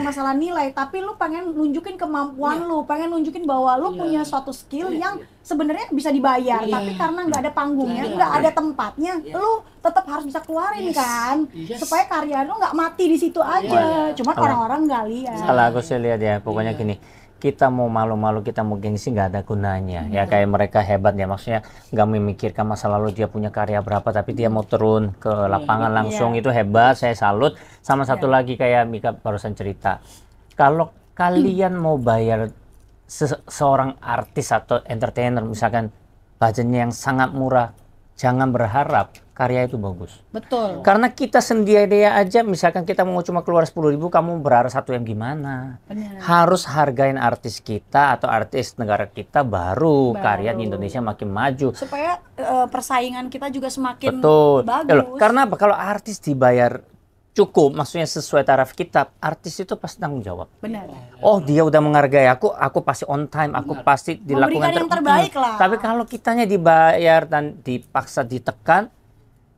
masalah nilai, tapi lu pengen nunjukin kemampuan lu, pengen nunjukin bahwa lu Iya. punya suatu skill yang sebenarnya bisa dibayar, Iya. tapi karena nggak ada panggungnya, Iya. nggak ada tempatnya, lu tetap harus bisa keluarin kan, Yes. supaya karya lu nggak mati di situ aja. Cuma orang-orang nggak lihat. Kalau aku sih lihat ya, pokoknya gini, kita mau malu-malu, kita mau gengsi, nggak ada gunanya. Ya kayak mereka hebat ya, maksudnya nggak memikirkan masa lalu dia punya karya berapa, tapi dia mau turun ke lapangan langsung, itu hebat, saya salut. Sama satu lagi kayak Mika barusan cerita, Kalau kalian mau bayar seorang artis atau entertainer, misalkan budgetnya yang sangat murah, jangan berharap karya itu bagus. Betul. Karena kita sendiri aja, misalkan kita mau cuma keluar 10.000, kamu berharap satu yang gimana? Benar. Harus hargain artis kita atau artis negara kita, baru karya di Indonesia makin maju. Supaya persaingan kita juga semakin Betul. bagus. Karena apa? Kalau artis dibayar cukup, maksudnya sesuai taraf kita, artis itu pasti tanggung jawab. Benar. Oh, dia udah menghargai aku pasti on time, aku pasti dilakukan Memberikan yang terbaik lah. Tapi kalau kitanya dibayar dan dipaksa ditekan,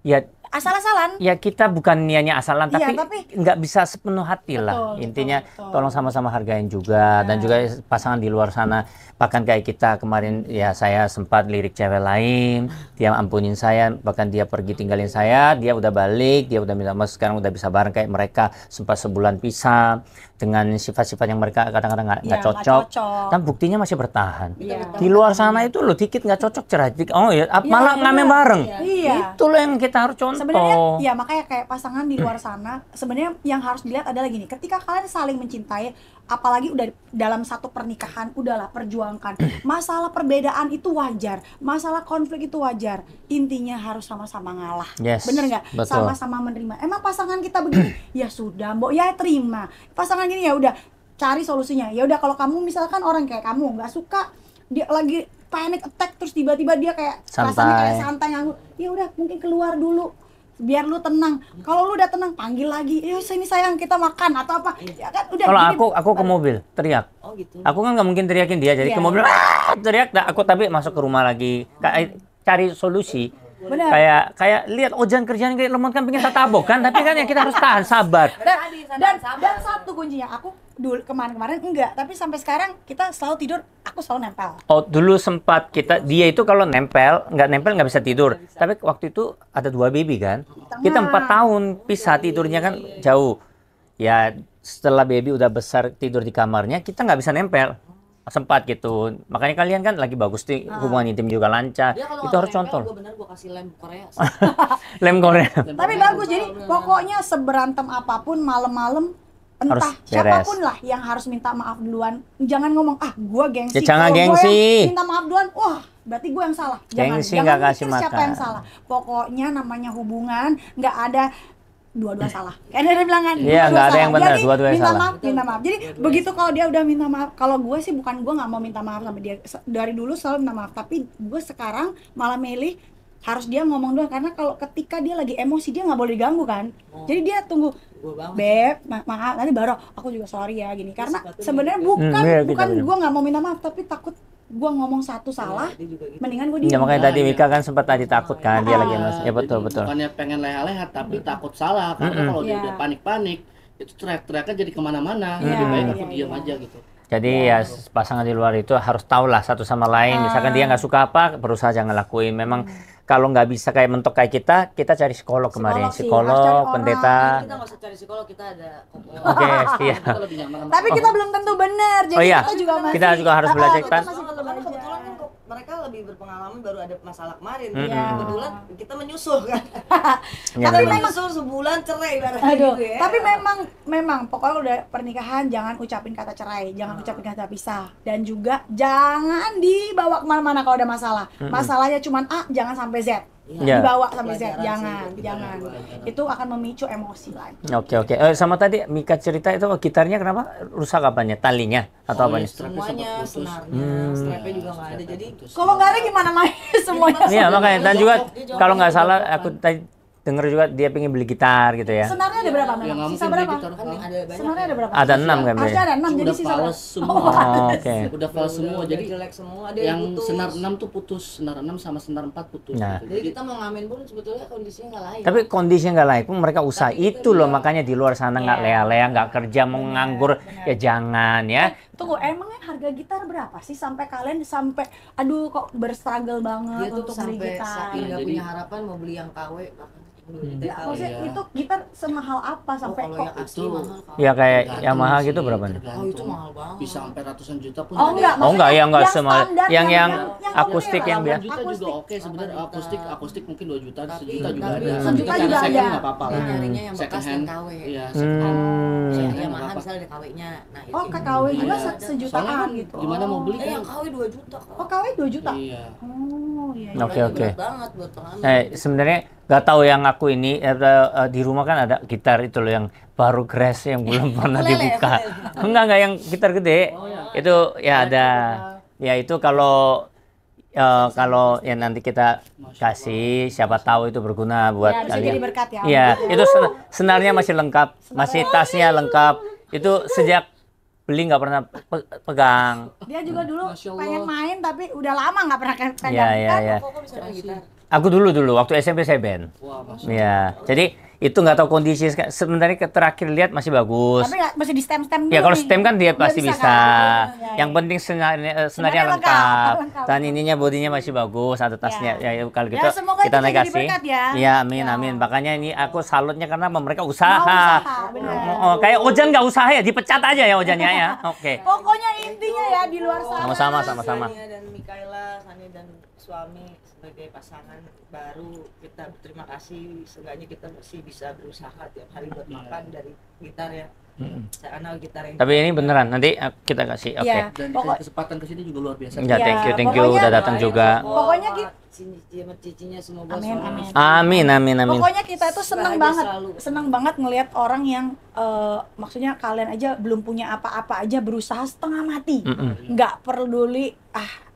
ya Asal-asalan. ya kita bukan niatnya asalan, Iya, tapi nggak bisa sepenuh hati lah. Betul, Intinya betul. tolong sama-sama hargain juga, dan juga pasangan di luar sana. Bahkan kayak kita kemarin, ya saya sempat lirik cewek lain, dia ampunin saya, bahkan dia pergi tinggalin saya, dia udah balik, dia udah minta maaf, sekarang udah bisa bareng kayak mereka, sempat sebulan pisah dengan sifat-sifat yang mereka kadang-kadang nggak Iya, nggak cocok. cocok. Dan buktinya masih bertahan. Iya. Di luar sana itu loh dikit nggak cocok cerai. Oh ya, malah ngamen bareng. Iya. Itu loh yang kita harus contoh. Sebenarnya ya makanya kayak pasangan di luar sana, sebenarnya yang harus dilihat adalah gini, ketika kalian saling mencintai, apalagi udah dalam satu pernikahan, udahlah perjuangkan. Masalah perbedaan itu wajar, masalah konflik itu wajar. Intinya harus sama-sama ngalah. Yes, Bener nggak? betul. Sama-sama menerima. Emang pasangan kita begini, ya sudah, mbok ya terima. Pasangan gini ya udah cari solusinya. Ya udah, kalau kamu misalkan orang kayak kamu nggak suka, dia lagi panic attack terus tiba-tiba dia kayak rasanya kayak santai, ya udah mungkin keluar dulu biar lu tenang. Kalau lu udah tenang, panggil lagi. Sini sayang, kita makan atau apa. Ya kan udah. Kalau gini. aku ke mobil teriak. Oh gitu. Aku kan nggak mungkin teriakin dia, jadi Iya. ke mobil teriak. Nah, aku tapi masuk ke rumah lagi, cari solusi. Benar. Kayak lihat Ojan kerjaan kayak lemot kan pengen tatabok kan, tapi kan ya kita harus tahan, sabar. Dan satu kuncinya, aku dulu kemarin enggak, tapi sampai sekarang kita selalu tidur, aku selalu nempel. Oh, dulu sempat dia itu kalau nempel nggak bisa tidur. Tapi waktu itu ada 2 baby kan. Kita 4 tahun pisah tidurnya kan jauh. Ya setelah baby udah besar tidur di kamarnya, kita nggak bisa nempel. Sempat gitu. Makanya kalian kan lagi bagus nih, hubungan intim juga lancar. Dia kalau Itu harus nggak contoh. Gue bener gue kasih lem Korea. Lem Korea. Tapi bagus, jadi pokoknya seberantem apapun malam-malam, entah Harus beres. siapapun lah yang harus minta maaf duluan. Jangan ngomong, gua gengsi. Ya, jangan Kalau gua gengsi. yang minta maaf duluan, wah berarti gue yang salah. Gengsi Jangan nggak kasih mikir siapa makan. yang salah. Pokoknya namanya hubungan, nggak ada dua-dua salah. Kayak dia bilang kan, Iya, nggak ada yang benar, Jadi, dua-duanya minta salah. minta maaf. Jadi begitu kalau dia udah minta maaf, kalau gue sih bukan gue nggak mau minta maaf sama dia. Dari dulu selalu minta maaf, tapi gue sekarang malah milih harus dia ngomong dulu, karena kalau ketika dia lagi emosi dia nggak boleh diganggu kan. Jadi dia tunggu, Beb, maaf, nanti baru aku juga sorry ya gini. Karena sebenarnya bukan iya, bukan betul. gue nggak mau minta maaf, tapi takut gue ngomong satu salah, mendingan gue Ya diem. makanya tadi Mika kan sempat tadi takut kan, dia lagi emosi. Ya betul. Bukannya pengen leha-leha tapi takut salah, karena kalau dia Iya. udah panik-panik itu teriak-teriaknya jadi kemana-mana. Iya, Lebih baik aku iya, diam iya. aja gitu. Jadi ya pasangan di luar itu harus tahu lah satu sama lain. Misalkan dia nggak suka apa, berusaha jangan lakuin. Memang kalau nggak bisa kayak mentok kayak kita cari psikolog kemarin. Psikolog sih, harus cari Psikolog, orang. pendeta. Kita nggak usah cari psikolog, kita ada kopo. Oke, siap. Kita lebih nyaman sama Tapi kita belum tentu benar, jadi Oh iya, kita juga masih kita juga harus belajar kita kan. masih perlu Karena belajar. kebetulan kan mereka lebih berpengalaman, baru ada masalah kemarin. Iya. Kebetulan kita menyusul kan. Ya, Tapi memang. menyusul sebulan cerai ibaratnya Aduh, gitu ya. tapi memang pokoknya udah pernikahan jangan ucapin kata cerai, jangan ucapin kata pisah, dan juga jangan dibawa kemana-mana kalau ada masalah. Masalahnya cuman A, jangan sampai Z. Ya. Dibawa sampai Z, Pelajaran jangan, sih, jangan. Itu akan memicu emosi lagi. Oke. Sama tadi Mika cerita itu gitarnya kenapa rusak apanya? Talinya atau apanya? semuanya, senarnya, strapnya juga nggak ada. Jadi Kalau nggak ada gimana main semuanya? Iya makanya, dan juga Dia kalau nggak jongkok, salah aku tadi dengar juga dia pengen beli gitar gitu ya. Senarnya ada berapa Ya memang? nggak Sisa mungkin berapa? gitar kan ada banyak. Senarnya ada berapa? Ada 6 kan Harusnya berarti? ada 6, jadi udah sisa berapa? fals semua. Oh, oke. Udah fals semua. Udah Jadi jelek semua, ada yang putus. senar 6 tuh putus, senar 6 sama senar 4 putus. Nah. gitu. Jadi kita mau ngamen pun sebetulnya kondisinya nggak lain. Tapi kondisinya nggak layak pun mereka usaha. Tapi Itu loh makanya di luar sana nggak Iya. lea-lea, nggak kerja, mau nganggur ya jangan ya. Tunggu, emangnya harga gitar berapa sih sampai kalian sampai aduh kok berstruggle banget dia tuh untuk beli sampai gitar? saking nggak Jadi- punya harapan mau beli yang KW bahkan. Ya, maksudnya Iya. itu gitar semahal apa sampai kalau kok? yang asli Itu- mahal KW. Ya kayak Tergantung Yamaha sih, gitu berapa nih? tergantung. Oh, itu mahal banget. Bisa sampai ratusan juta pun Oh ada. enggak, Oh enggak, ya enggak yang semua. standar, Yang oke akustik lah. yang biasa. 8 juta juga Akustik. oke sebenarnya. 8 juta. Akustik mungkin 2 juta, Tapi- 1 juta juga tapi ada. 1 juta Tapi juga second ada. nggak apa-apa lah. Dia nyarinya yang Second bekas dan hand. KW. Iya, second hand. Iya mahal misalnya ada KW-nya. Nah, Oh, itu. KW juga Ada. sejutaan Soalnya gitu. gimana mau beli Yang kan? KW 2 juta. Oh, KW 2 juta? Iya. Oh, iya. Oke, oke. Berat banget buat pengamen. Sebenarnya nggak tahu yang aku ini di rumah kan ada gitar itu loh yang baru crash yang belum pernah Ukulele, dibuka. ukulele. Enggak yang gitar gede. Oh, ya. Itu ya ada. Ya itu kalau ya nanti kita kasih, siapa tahu itu berguna buat Ya, bisa kalian. jadi berkat ya. Iya, itu senarnya masih lengkap, masih tasnya lengkap. Itu sejak beli nggak pernah pegang. Dia juga dulu Masya Allah. pengen main tapi udah lama nggak pernah pegang Iya, iya, kan? iya. Kok bisa main gitar? Aku dulu waktu SMP saya band. Wah, Mas. Iya, jadi itu nggak tahu kondisi. Sebenarnya terakhir lihat masih bagus. Tapi nggak masih di stem-stem dulu Ya kalau nih. stem kan dia Udah pasti bisa. kan? Ya, Yang ya. penting senarnya Senarnya lengkap. lengkap. Dan ininya bodinya masih bagus, ada tasnya. Ya. Ya, kalau Ya, gitu semoga kita itu naik jadi kasih. berkat ya. Iya, amin Ya. amin. Makanya ini aku salutnya karena mereka Mau usaha. usaha, benar. Oh, kayak Ojan nggak usaha ya, dipecat aja ya Ojannya ya. Oke. Pokoknya intinya ya di luar sana. Sama-sama. Sania dan Mikaela, Sani dan suami sebagai pasangan baru, kita berterima kasih. Seenggaknya kita masih bisa berusaha tiap hari buat makan dari gitar ya. Karena gitar yang Tapi ini beneran nanti kita kasih. Oke. Iya. Dan Pokok- dikasih kesempatan ke sini juga luar biasa. Ya, Ya, thank you pokoknya- udah datang juga. Pokoknya cicinya semoga Amin, selalu- amin. Amin. Pokoknya kita tuh seneng Bahagia banget, selalu. seneng banget ngelihat orang yang maksudnya kalian aja belum punya apa-apa aja berusaha setengah mati, nggak peduli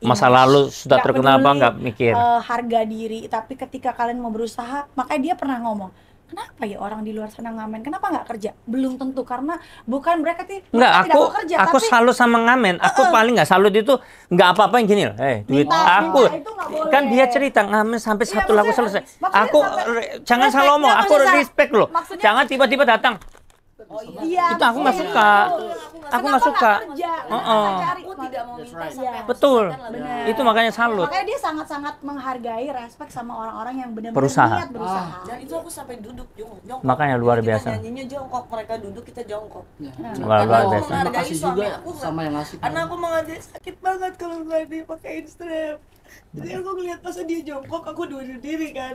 Masa image, lalu sudah nggak terkenal apa peduli, nggak mikir. harga diri, tapi ketika kalian mau berusaha, makanya dia pernah ngomong, kenapa ya orang di luar sana ngamen, kenapa nggak kerja? Belum tentu karena bukan mereka Enggak, tidak aku mau kerja, tapi salut sama ngamen. Aku paling nggak salut itu nggak apa-apa yang gini loh. Duit Minta, aku. itu nggak boleh. Kan dia cerita ngamen sampai Iya, satu lagu maksudnya- selesai. maksudnya Aku sampai- jangan respect, salah ngomong. nggak, Aku maksudnya- respect loh. maksudnya- Jangan tiba-tiba datang. Iya, Itu aku nggak maksudnya suka. gitu. Aku nggak suka. Kerja, Heeh. cari. Aku tidak mau minta right. sampai aku Betul. selesaikan lagu. Benar. Itu makanya salut. Makanya dia sangat-sangat menghargai, respect sama orang-orang yang benar-benar Berusaha. niat berusaha. Dan itu aku sampai duduk jongkok. Makanya luar Kita biasa. nyanyinya jongkok, mereka duduk, kita jongkok. Ya. Luar Karena aku biasa. menghargai Makasih suami juga aku, sama yang ngasih. Karena aku mengajak sakit banget kalau nggak dipakein strap. Jadi aku ngeliat pas dia jongkok, aku duduk diri kan.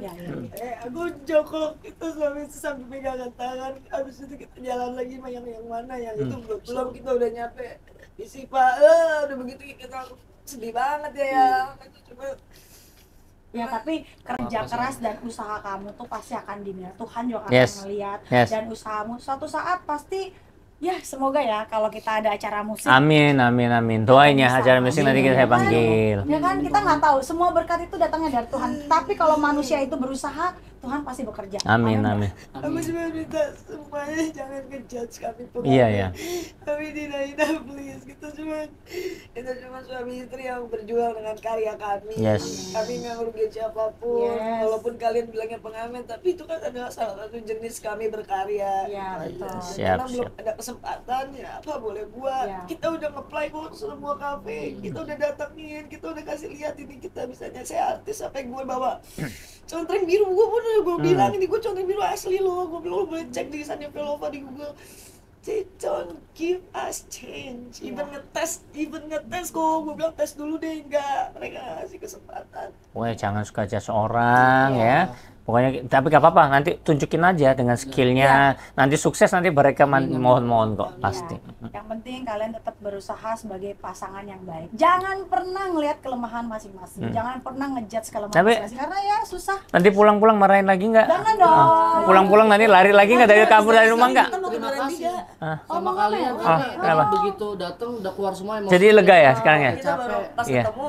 Aku jongkok itu sambil pegangan tangan. Habis itu kita jalan lagi yang mana yang itu belum kita udah nyampe di Sipa. Udah begitu kita sedih banget ya. Cuma Ya tapi kerja keras dan usaha kamu tuh pasti akan dinilai. Tuhan juga akan Yes. melihat Yes. dan usahamu suatu saat pasti ya semoga ya kalau kita ada acara musik. Amin. Doain ya Bisa. acara musik nanti kita saya panggil. Ya kan kita nggak tahu semua berkat itu datangnya dari Tuhan. Tapi kalau manusia itu berusaha, Tuhan pasti bekerja. Amin. aku cuma minta semuanya jangan ngejudge kami pengamen. Iya. Kami dina please. Kita cuma suami istri yang berjuang dengan karya kami. Yes. Kami nggak merugikan siapapun. Yes. Walaupun kalian bilangnya pengamen, tapi itu kan adalah salah satu jenis kami berkarya. Iya, betul. Siap, Karena belum ada kesempatan ya apa boleh buat. Iya. Kita udah nge-play kok semua kafe. Kita udah datengin, kita udah kasih lihat ini kita bisanya saya artis sampai gue bawa contreng biru. Gue pun udah gue bilang ini gue contreng biru asli loh. Gue bilang lo boleh cek di Sania Velova di Google. They don't give us change. Even ngetes kok. Gue bilang tes dulu deh, enggak. Mereka nggak kasih kesempatan. Pokoknya jangan suka judge orang ya. Pokoknya tapi gak apa-apa, nanti tunjukin aja dengan skillnya. Nanti sukses nanti mereka mohon-mohon kok pasti. Yang penting kalian tetap berusaha sebagai pasangan yang baik. Jangan pernah ngelihat kelemahan masing-masing. Jangan pernah ngejudge kelemahan Tapi- masing-masing karena ya susah. Nanti pulang-pulang marahin lagi nggak? Jangan dong. Pulang-pulang nanti lari lagi nggak dari kabur dari rumah nggak? Kita mau ke Terima Duren kasih Tiga. sama kalian. kenapa? Begitu datang udah keluar semua emosi. Jadi lega ya sekarang ya? Kita baru pas Iya. ketemu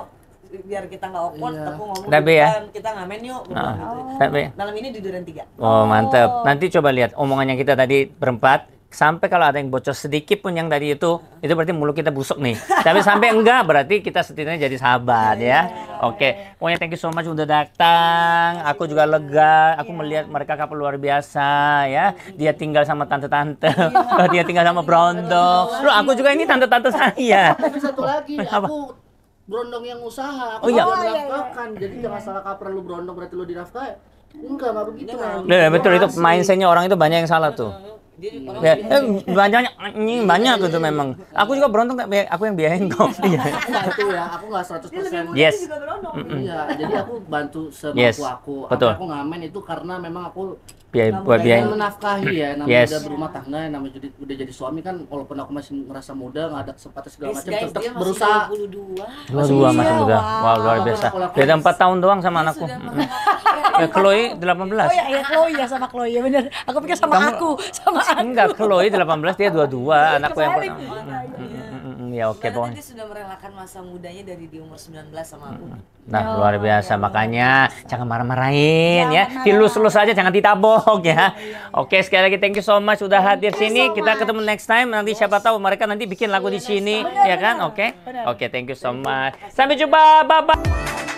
biar kita nggak awkward, Iya. aku ngomong Tapi ya. "Bukan, kita ngamen yuk gua bilang gitu. Tapi Malam ini di Duren Tiga. oh mantep. Nanti coba lihat omongannya kita tadi berempat. Sampai kalau ada yang bocor sedikit pun yang tadi itu berarti mulut kita busuk nih. Tapi sampai enggak berarti kita setidaknya jadi sahabat ya. Oke, pokoknya thank you so much udah datang. Aku juga lega. Aku melihat mereka couple luar biasa ya. Dia tinggal sama tante-tante. Dia tinggal sama Brondo. Loh, aku juga ini tante-tante saya. Tapi satu lagi, aku berondong yang usaha. Aku Oh, iya. dinafkahkan. Jadi jangan salah kaprah lu berondong berarti lu dinafkahi. Enggak begitu. Nah, betul itu mindsetnya orang itu banyak yang salah tuh. Ya, banyak banyak gitu memang. Aku juga beruntung aku yang biayain kok. Iya. Enggak itu ya, aku nggak 100%. Yes. Juga berondong. Iya, jadi aku bantu semampu Yes, aku. betul. Aku ngamen itu karena memang aku Buat pengen biayain. menafkahi ya, namanya Yes. udah berumah tangga, namanya udah jadi suami kan, walaupun aku masih ngerasa muda, nggak ada kesempatan segala macam, Guys, tetap dia masih berusaha. 22. Dua masih muda. Wow, luar biasa. Beda 4 tahun doang sama anakku. Chloe 18. Oh ya, Chloe ya sama Chloe ya bener. Aku pikir sama aku. Enggak, Chloe 18, dia 22, anakku yang Kebalik. ya oke Berarti pokoknya. dia sudah merelakan masa mudanya dari di umur 19 sama aku. Nah, luar biasa. Makanya jangan marah-marahin ya. Jangan Dilus-lus aja, jangan ditabok ya. Oke, sekali lagi thank you so much sudah hadir sini. Kita ketemu next time. Nanti siapa tahu mereka nanti bikin lagu di sini, ya kan? Oke. Oke, thank you so much. Sampai jumpa. Bye-bye.